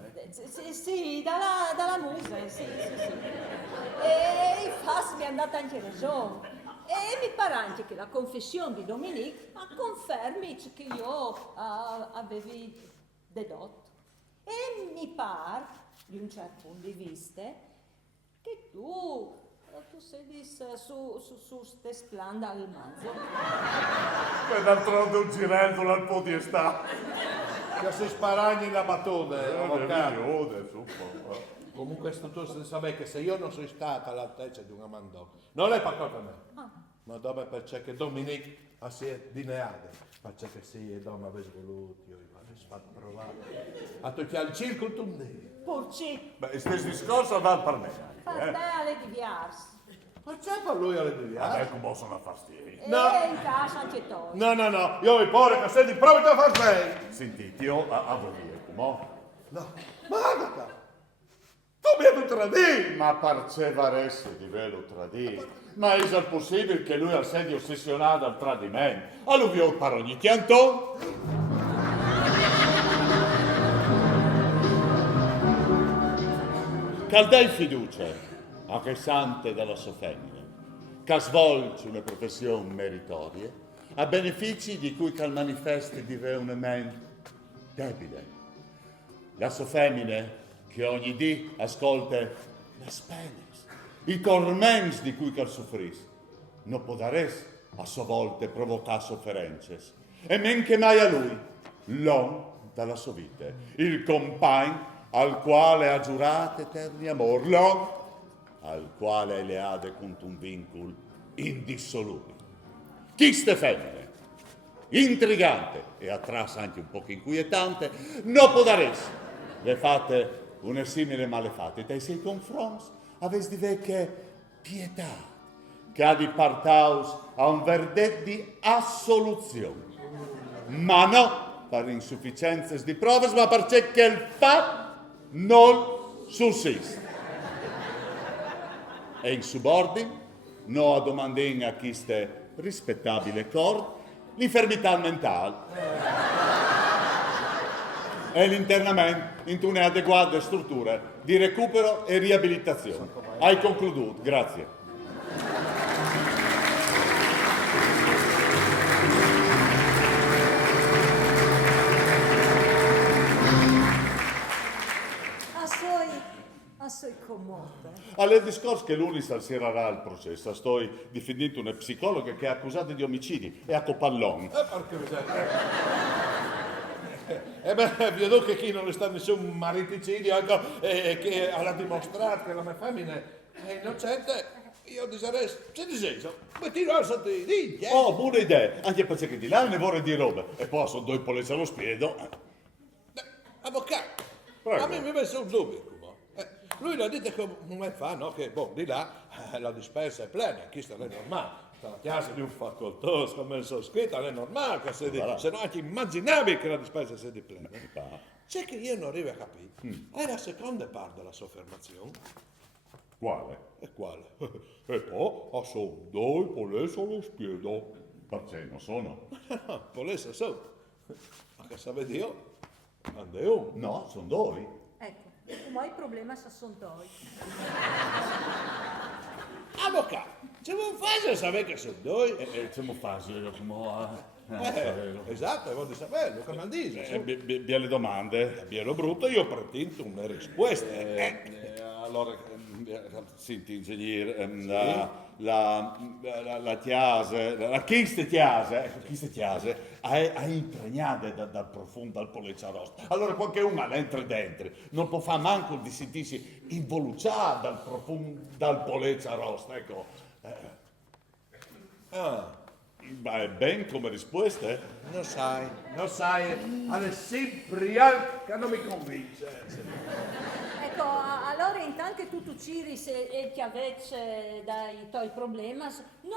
Sì, dalla muse, sì. E infatti mi è andata anche ragione. E mi pare anche che la confessione di Dominique confermi che io avevi dedotto. E mi pare, di un certo punto di vista, che tu sei su ste splanda al manzo. Per d'altronde un girello al podestà. che si sparagni la battuta, avvocato. Insomma. Comunque tu sai che se io non sono stata all'altezza di una mandò, non è pagato a me, ma dove perché Dominique si è dineata, perché se Dom avesse voluto, io gli avrei fatto provare a togliere il circo un dì. Porci, Beh, stesso discorso va per me. fa te alle diviarsi. Ma c'è per lui alle Vabbè, deviare? come sono a fastidio. No. E in casa anche tu. No, io vi pare che sei di provito a far lei. Sentite, io a voi, come? No, ma Agata, tu mi hai tradito. Ma parceva adesso di vero tradito. Ma è già possibile che lui sia ossessionato al tradimento? A lui vi ho parogni chiantò? Caldei fiducia a che sante della sua femmina, che svolge una professione meritoria, a benefici di cui cal manifesti di una mente debile. La sua femmina che ogni dì ascolta le spene, i tormenti di cui cal soffris, non podares a sua volta provocare sofferenze, e men che mai a lui, l'uomo dalla sua vita, il compagno al quale ha giurato eterni amor, l'uomo al quale le ha conto un vincolo indissolubile. Queste femmine, intrigante e attrasse anche un poco inquietante, non può dare le fate una simile malefatte dai sei confronti, avesse di vecchie pietà, che ha di partaus a un verdetto di assoluzione, ma no per insufficienze di prove, ma perché il fatto non sussiste. E in subordine, no a domandare a chi ste rispettabile corpo l'infermità mentale e l'internamento in una adeguata struttura di recupero e riabilitazione. Hai concluduto, grazie. Assai commossa. Alle discorso che l'Uni salsirà al processo, sto difendendo una psicologa che è accusata di omicidi e a copallon. Porca miseria. Vedo che chi non è stato nessun mariticidio, ecco, che ha dimostrato che la mia femmina è innocente, io direi, c'è di senso, mettilo al sottili. Oh, buona idea, anche perché di là ne vorrei di roba, e poi sono due polizia allo spiedo. Avvocato, Prego. a me mi è messo un dubbio. Lui l'ha detto come fa, no? Che di là la dispensa è plena, qui sta è normale. La chiesa di un facoltoso, come sono scritto, è normale, che se no anche immaginabile che la dispensa sia di plena. C'è che io non arrivo a capire. È la seconda parte della sua affermazione. Quale? E quale? E poi, sono due polizia allo spiedo. Perché non sono? No, polizia sono. Ma che sa Dio? Ande un. No, sono due. Ecco, ma il problema sono due. Avvocato, ce vuoi fare sapere che sono due? Siamo facili, come... Esatto, voglio sapere, come al dice. Via le domande. Bielo brutto, io pretendo una risposta. Allora, senti, ingegnere, la chiesa, la chiste chiesa, è impregnata dal profondo dal polizia rossa. Allora qualcuno entra dentro, non può fare manco di sentirsi involucciato dal profondo dal polizia rossa, ecco. Ma è ben come risposta, eh? Non sai, è sempre algo che non mi convince. Ecco, allora intanto che tu ciri se ti avesse dai tuoi problemi, non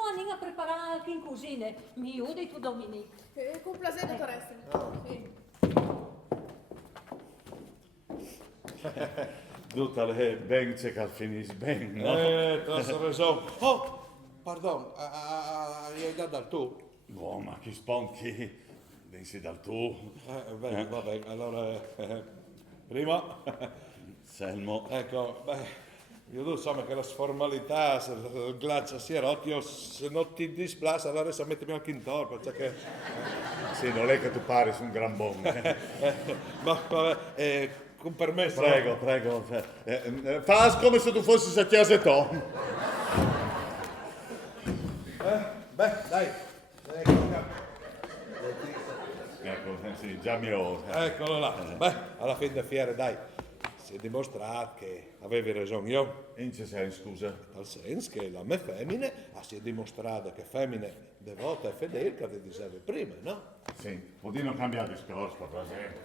andiamo a preparare anche in cucina, mi aiuti tu Dominique. Complaisant, dottoressa. Sì. Tutta le ben c'è che finisce ben, no? Tu hai ragione. Oh, pardon, hai dato dal tu? No, ma chi sponchi, pensi dal tu. Bene, va bene, allora, prima, Selmo. ecco, io tu insomma che la sformalità, se il glaccia sia rotto, se non ti displace, allora adesso mettermi anche in torpo, cioè che... Sì, non è che tu pari su un gran bon. Ma vabbè, con permesso... Prego. Fas come se tu fossi a chiesa e to. Dai. Ecco, sì, già mi ho. Eccolo là. Alla fine della fiera, dai, si è dimostrato che avevi ragione io. In che senso, scusa? Nel senso che la mia femmina si è dimostrato che femmine devota e fedele che ti dicevi prima, no? Sì, può dire non cambiare discorso, per esempio.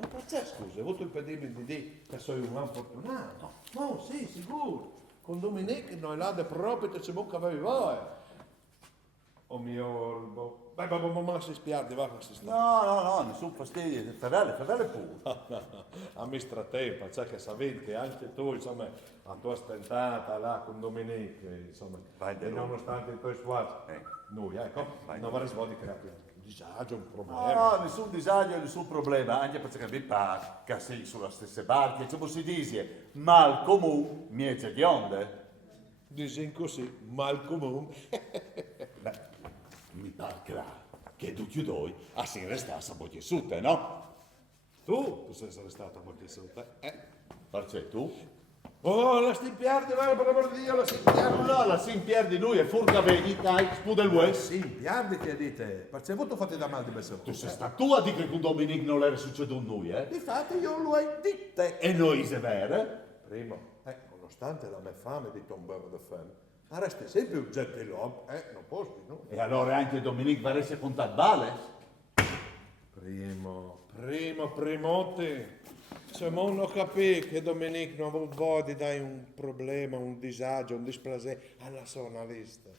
Ma perché, scusa, hai avuto impedimento di dire che sei un uomo fortunato? No, sì, sicuro. Con Dominique noi là de proprio te ci che avevi voi. Oh mio... ma si spiardi, va, si sta. No, nessun fastidio. Fedele pure. A me stratempo, cioè che sapete che anche tu, insomma, la tua stentata là con Dominique, insomma, e nonostante i tuoi sforzi, noi, ecco, non vorrei svolgere creare un disagio, un problema. No, nessun disagio e nessun problema, anche perché mi pare che sei sulla stessa barca, come si dice, mal comune, miezza di onde. Disin così, mal comune. Mi pare che tutti e due si restasse a Bocchesute, no? Tu sei restato a qualche sotto, Perché tu? Oh, la stimpiardi, vai, per l'amor di Dio, la stimpiardi. No, la Saint-Pierre di lui è furca vedi, dai, spuda il West. Stimpiardi che dite? Perché avuto fatti da mal di me Tu sei sta tu a dire che con Dominique non era succeduto noi, eh? Difatti io lo hai dite. E noi se vero? Primo, nonostante la mia fame di tombare da fame, resti sempre un gentilom, non posso, no? E allora anche Dominique va a essere contato bale? Primote. Se non capì che Dominique non vuol voglia di dare un problema, un disagio, un displacer alla giornalista.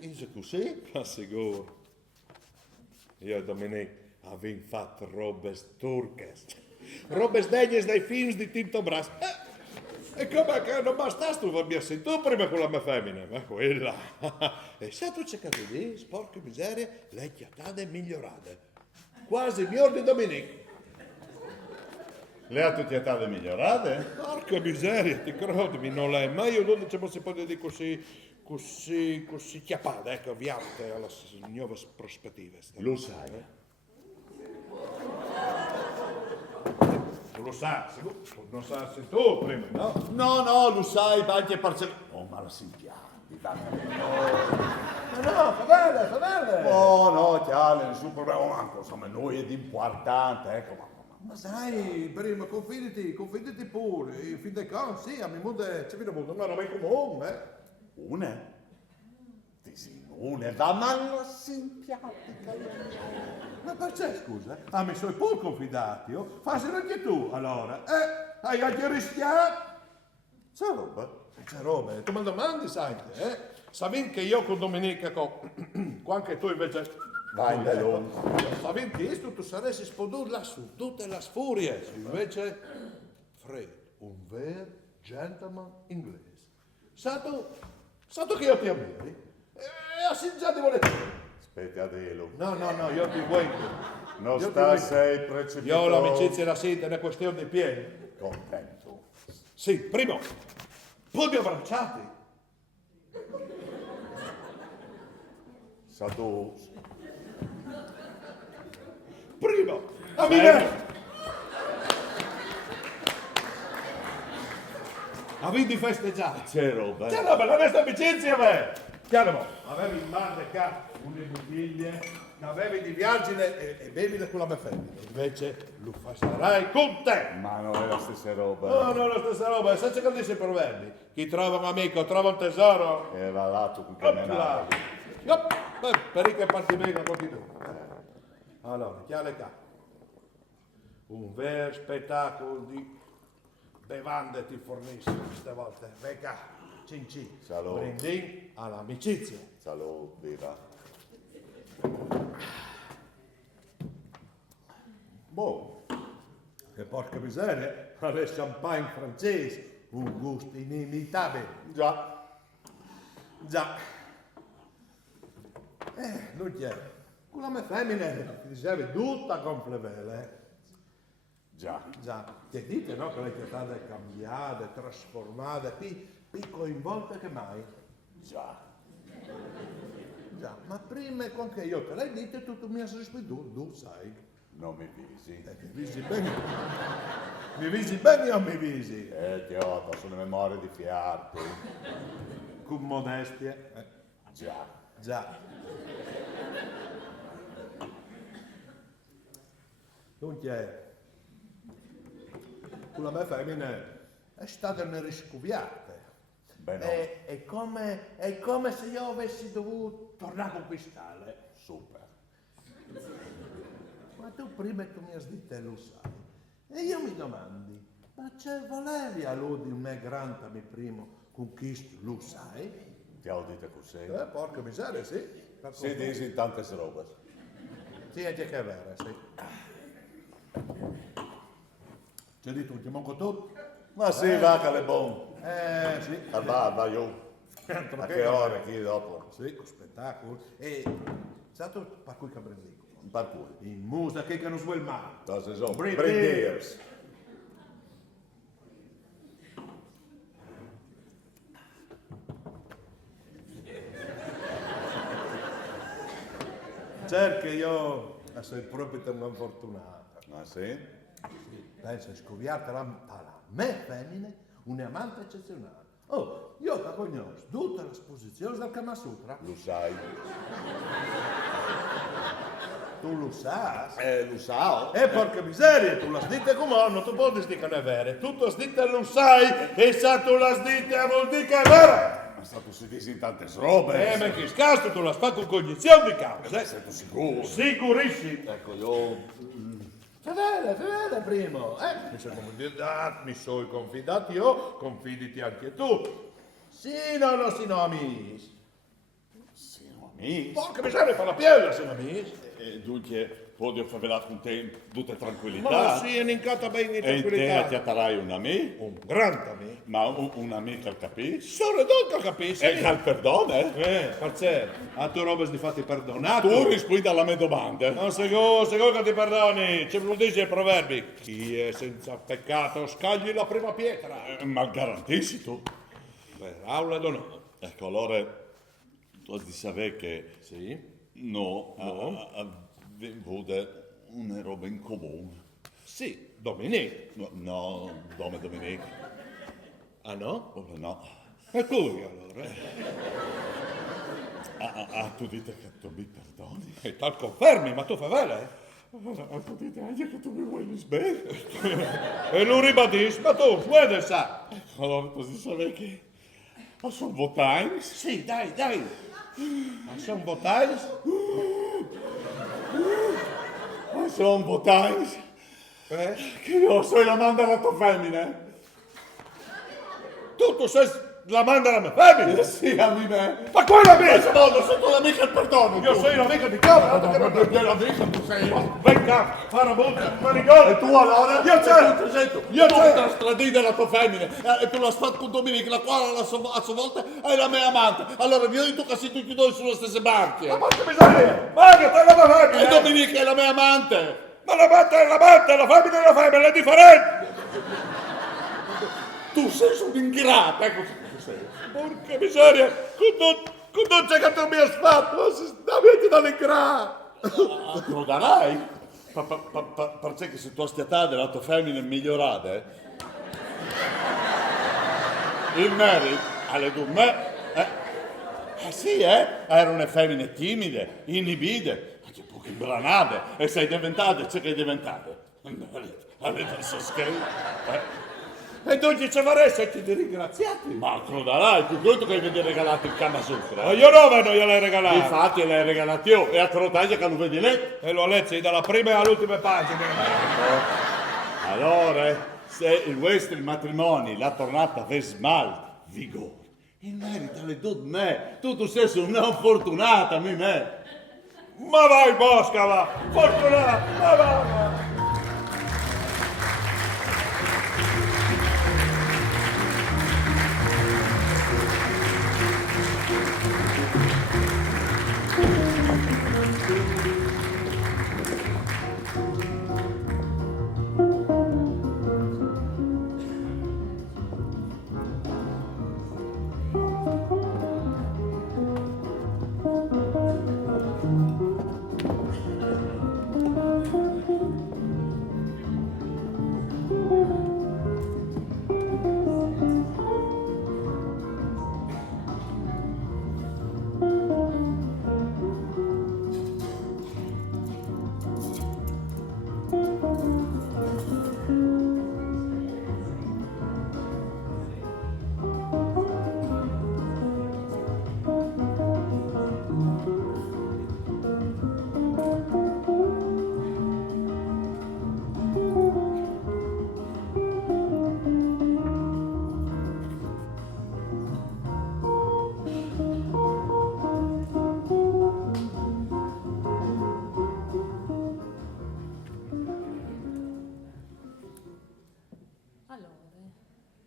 Is così? Ma sicuro. Io e Dominique abbiamo fatto robe turche. Robe degne dai film di Tinto Brass. E come che non bastasse tu farmi sentire prima con la mia femmina, ma quella. E se tu cercato di, sporca miseria, le chiatate migliorate. Quasi miglior di Dominique. Le ha tutti a tale migliorate? Porca miseria, ti credimi, non l'hai mai io non si può dire così chiappata, ecco, avviate alle nuove prospettive. Lo sai? Lo sa, sicuro, non sa se tu prima, no? No, lo sai, va anche parcelle. Oh, ma la Saint-Pierre, Ma no, fa bene. Oh, no, chiaro, nessun problema, ma insomma, noi è di importante, ecco, Ma sai, prima confidati pure, in fin dei conti, sì, a mio mondo ci vedo molto, ma non è comune, Une? Ti sì, une, va ma la Saint-Pierre. Ma perché, scusa? Ah, mi sono pure confidati, oh? Faselo anche tu, allora. Hai anche rischiato? C'è roba, tu mi domandi, sai, Sapete che io con Domenica, anche tu invece... Vai, bello. Sapete che tu saresti spodurla lassù, tutte le furie. Invece, Fred, un vero gentleman inglese. Sato che io ti ammiri? E assim già ti volete... Aspetta a dirlo. No, io ti vuoi. Non sta sei precipitato. Io l'amicizia la sento, è una questione di piedi. Contento. Sì, primo, poi mi abbracciati. Sa tu. Primo, a me. Avete festeggiato. C'è roba. C'è roba, la nostra amicizia, beh. Chiaro, avevi in mano qua una bottiglia, ne avevi di viagine e bevile con la mia femmina. Invece lo farai con te. Ma non è la stessa roba. No, non è la stessa roba, senza che dice i proverbi. Chi trova un amico trova un tesoro. E va là tu con Opla. camminare. Beh, per che parti bene continua. Allora, chiaro qua. Un vero spettacolo di bevande ti fornisco queste volte. Venga, cin cin. Salute. Brindin all'amicizia. Salute, viva. Boh, che porca miseria, le champagne francese, un gusto inimitabile. Già. Non c'è. Con la mia femmina ti dicevi tutta complevele. Già. Che dite, no? Che le state cambiate, trasformate, più coinvolte che mai. Già. Ma prima con che io te l'hai detto, tu mi hai rispettato, tu sai. Non mi visi. Mi visi bene. Mi visi bene o mi visi? Idiota, sono memorie di fiarti. Con modestia. Già. Dunque, con la mia femmina è stata una riscoviata. Beh, no. È come se io avessi dovuto tornare a conquistarle. Super. Ma tu prima tu mi hai detto lo sai. E io mi domandi, ma c'è volevi allora di un me grande mio primo conquisto, lo sai? Ti ho detto così. Porca miseria, sì. Si dice in tante robe. Sì, è che è vero, sì. C'è di tutto, manco tu? Ma sì, va che è buono. Sì. Va io. A che ore, chi dopo? Sì, spettacolo. E stato per cui che prendi? Per cui? In musica che non vuol mai. Cosa sono? Brindis. Certo che io sei proprio un fortunato. Ah sì? Sì, penso a scoviarti la me femmine, un amante eccezionale. Oh, io che conosco tutta l'esposizione del Kama Sutra. Lo sai. Tu lo sai? Lo so. Porca miseria, tu la dite come non tu puoi dire che non è vero. Tu lo dite lo sai, e se tu la dite vuol dire che è vero. Ma stato si dice in tante robe. Ma che scasto, tu la fai con cognizione di causa. Sei sicuro? Sicurissimo. Ecco, io... Fede, primo. Mi sono confidato, mi sono confidato io, confiditi anche tu. Sì, no, amici. Siamo amici. Porca miseria, fa la piella, siamo amici. E dunque, posso parlare con te tutta tranquillità. Ma sì, è un'incata bene in E in te tranquillità. ti atterai un amico? Un grande amico. Ma un amico al capisci? Solo dunque capisci? E al perdono, Parce, a tu robe di fatti perdonato. Tu rispondi alla mia domanda. Non secondo che ti perdoni, ci lo dice i proverbi. Chi è senza peccato scagli la prima pietra. Ma garantisci tu? Per aula d'onore. Ecco, allora, tu devi sapere che Sì? no, abbiamo una roba in comune. Sì, Dominique. No, Domenico. Ah no? Oh, no. E cui allora? Tu dite che tu mi perdoni? E tal confermi, ma tu fai vero, Tu dite anche che tu mi vuoi bene? E lo ribadisci, ma tu, puoi sa. Allora, tu devi sapere che sono votanti. Sì, dai. Ma sono votai? Sono votanti. Eh? Che io sono la manda alla tua femmina. Tu sei la manda alla mia femmina? Sì, a me. Ma quella amica! No, non sono l'amica al perdono. Io sono l'amica di casa, l'amica tu sei. venga, farabuta, marigone! E tu allora? Io c'è! Io c'è! Tu stradina la tua femmina e tu la sfatti con Dominica, la quale a sua volta è la mia amante. Allora io e tu che siamo tutti e due sulle stesse barche. Ma porca miseria! Ma che te la femmina! E Dominica è la mia amante. Ma l'amante è l'amante, la femmina è la femmina, è differente! Tu sei un ingrato, ecco che sei. Porca miseria! Con non c'è che tu mi hai fatto, avete dall'ingrato! Lo darai? Perché se tu stai a la tua femmina è migliorata, il merito alle due sì, erano una femmine timide, inibite, che poche imbranate, e sei diventate ciò che è diventate. Avete scritto, E dunque ci vorresti e ti ringraziati! Ma lo darai, più conto che avete regalato il Kama Sutra. Ma io no, non gliel'hai regalato! Infatti l'hai regalato io, e a Crotaglia che non vedi lei. E lo leggi dalla prima all'ultima pagina. Allora, se il vostro matrimonio l'ha tornata a smalto, vigore, il merito alle due me, tu sei una fortunata, me. Ma vai, Bosca, va! Fortunato! Ma va!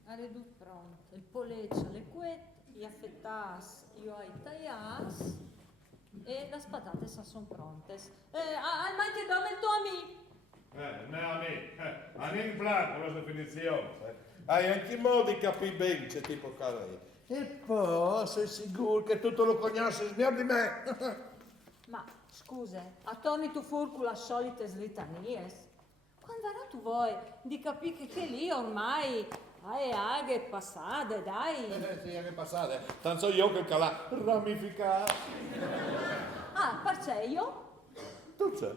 Alle due pronte, il poleccio alle quette, gli affettas, io ai taias e le patate sono pronte. Al mai ti dove il tuo amico? No, amico in plato la definizione. Hai anche modo di capire bene c'è tipo lei. E poi sei sicuro che tutto lo conosci signor di me? Ma scusa, a Tony tu fur con la solita slitanies? Quando però tu vuoi di capire che lì ormai è passate, dai. Sì, che passate. Tanto io che calà ramificato. Ah, perché io? Tu c'è?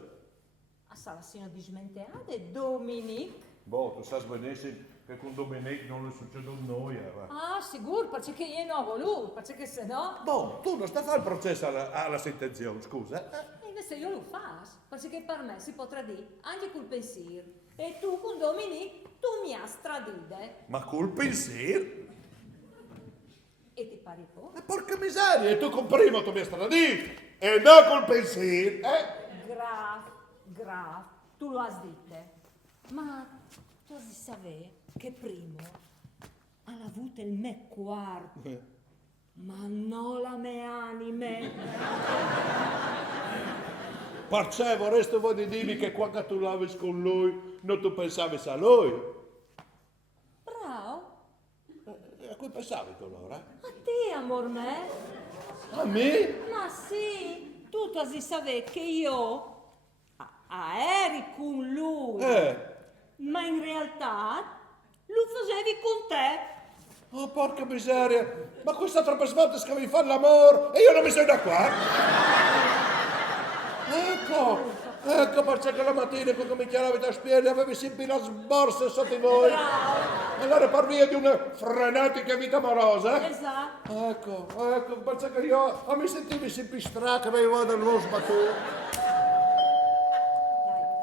A Salassino di smenteade, Dominic. Boh, tu sai benissimo che con Domenic non le succede un noia. Ah, sicuro, perché io non ho voluto, perché se no... Boh, tu non stai a fare il processo alla sentenzione, scusa? E invece io lo faccio, perché per me si potrà dire anche col pensiero. E tu con Dominic, tu mi hai stradite. Ma col pensiero? E ti pari po'? Porca miseria, e tu con primo tu mi stradito! E non col pensiero, Graf, tu lo hai dite. Ma tu si sapere che primo ha avuto il me quarto, ma non la me anime. Perché vorresti voi di dirmi che quando tu lavi con lui non tu pensavi a lui? Bravo, E a cui pensavi tu allora? a te amor me. A me? Ma sì, tu si sapere che io eri con lui, ma in realtà lo facevi con te. Oh, porca miseria! Ma questa troppo svolta che mi fa l'amore e io non mi sei da qua! Ecco perché la mattina quando mi chiaravi da spiegare avevi sempre la sborsa sotto di voi. Bravo. Allora per via di una frenetica vita amorosa. Esatto. Ecco, perché io mi sentivi sempre stracca, avevo dello sbattuto.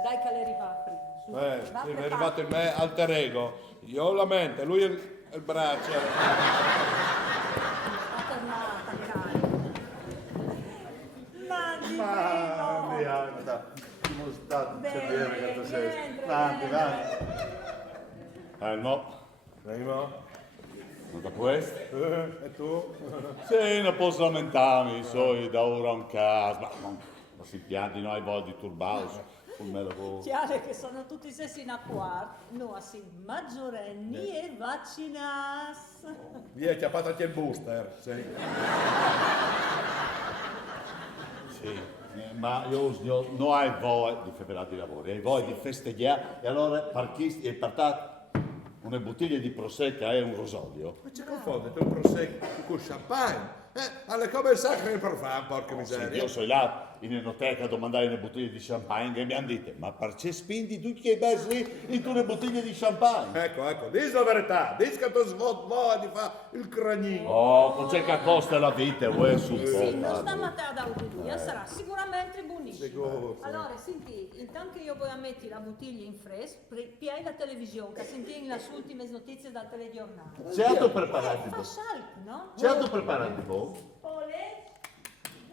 Dai che le arriva prima. Su. Va Sì, mi è preparato. arrivato il me alter ego. Io ho la mente, lui il braccio. È tornata, cari. Ma di Ma vero. anda, sono stato Bene, bene che tu sei. niente, Avanti, bene. avanti. No, Prima? non da questo. E tu? Sì, non posso lamentarmi, so da ora un caso, ma non si pianti, non hai voglia di turbaus, sul me lavoro. Chiaro che sono tutti sessi in acquar, no, sì, maggiorenni e vaccinas. Gli hai chiappato anche il booster, sì. Sì, ma io non hai voglia di fare di lavoro, hai voglia di festeggiare e allora parchisti e partate una bottiglia di prosecco e un rosolio. Ma ci confonde tu prosecco con champagne? Alle come sacre per fare, porca Sì, miseria. io sono là in enoteca a domandare una bottiglia di champagne e mi hanno detto, ma perché spendi tutti che bessi in una bottiglia di champagne? Ecco, dici la verità, dici che tu svoglia di fare il cranino. Oh, non c'è che costa la vita, vuoi su Sì, non sta matata auditoria, sarà sicuramente buonissimo. Sicuro. Allora, senti, intanto che io voglio mettere la bottiglia in fresco, piai la televisione, che senti le ultime notizie dal telegiornale. Certo preparati Fa voi. salto, no? Certo preparati voi. Polè,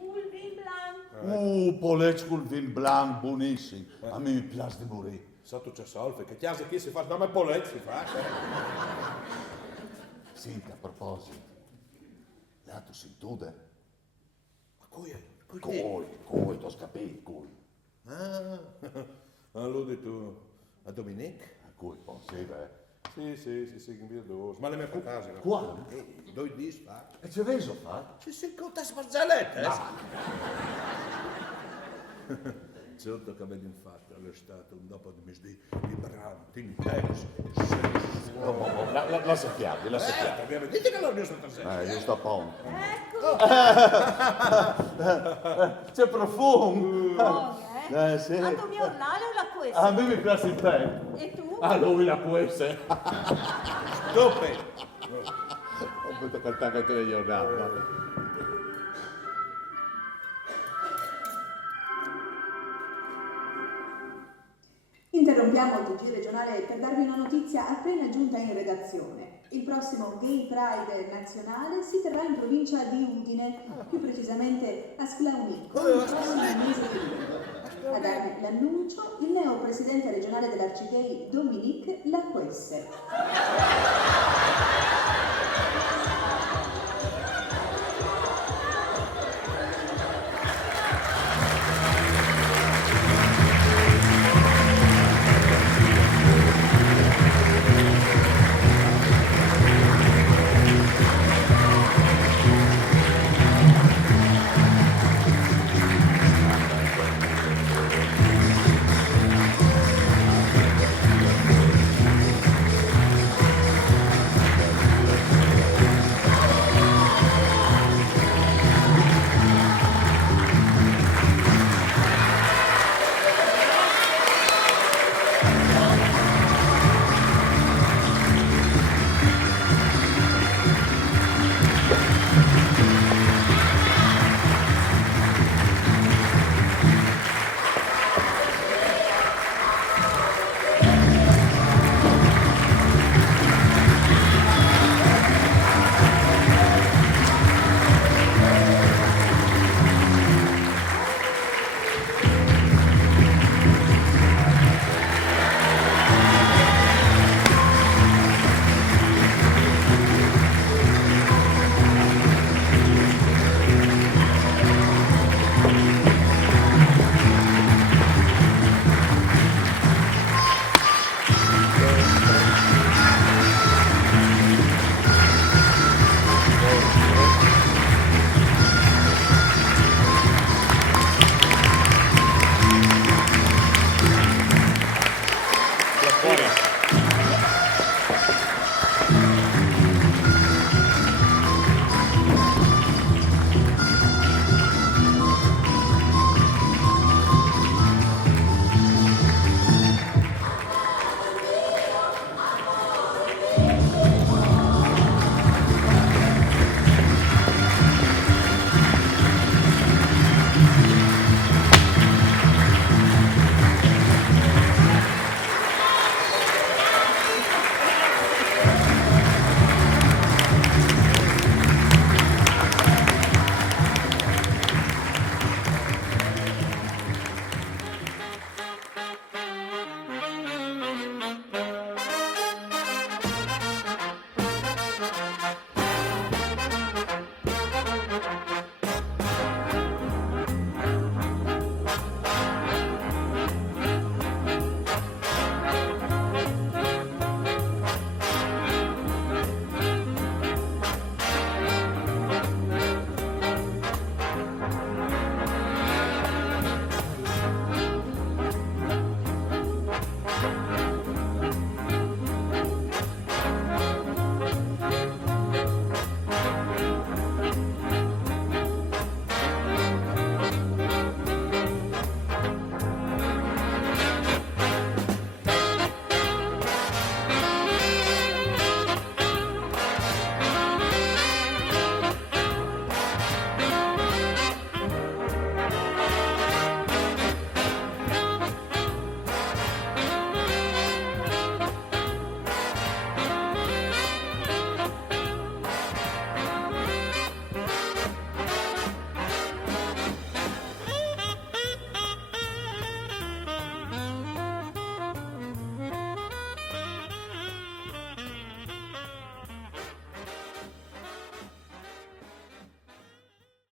il vin blanc. Polec col vin blanc, buonissimo. A me mi piace di morire. Sotto c'è solfe, che chiasa chi si fa, no ma Polet si fa. Senti, a proposito, l'altro si intrude. Ma coi? Coi, t'ho capito, coi. Allora tu, a Dominic? Coi, poi, sì, beh. Sì, che mi dos. Ma le mie case. Quando? Doi dis fa. E c'è reso fa? Sì, con te sparzalette. Certo che avete infatti allo stato un dopo di misdi vibranti, intenso, La sappiamo, la sappiamo. abbiamo detto che non sono stasera. Io sto a posto. Ecco, C'è profumo. buono, Sì. A tu mio ornale o la A questa? me mi piace il tè. E tu? A lui la questa. Dope. Ho fatto cantare anche le giornate. Interrompiamo il TG regionale per darvi una notizia appena giunta in redazione. Il prossimo Gay Pride nazionale si terrà in provincia di Udine, più precisamente a Sclaunicco, il prossimo mese di luglio. A darne l'annuncio il neo presidente regionale dell'Arcigay Dominic Laquesse.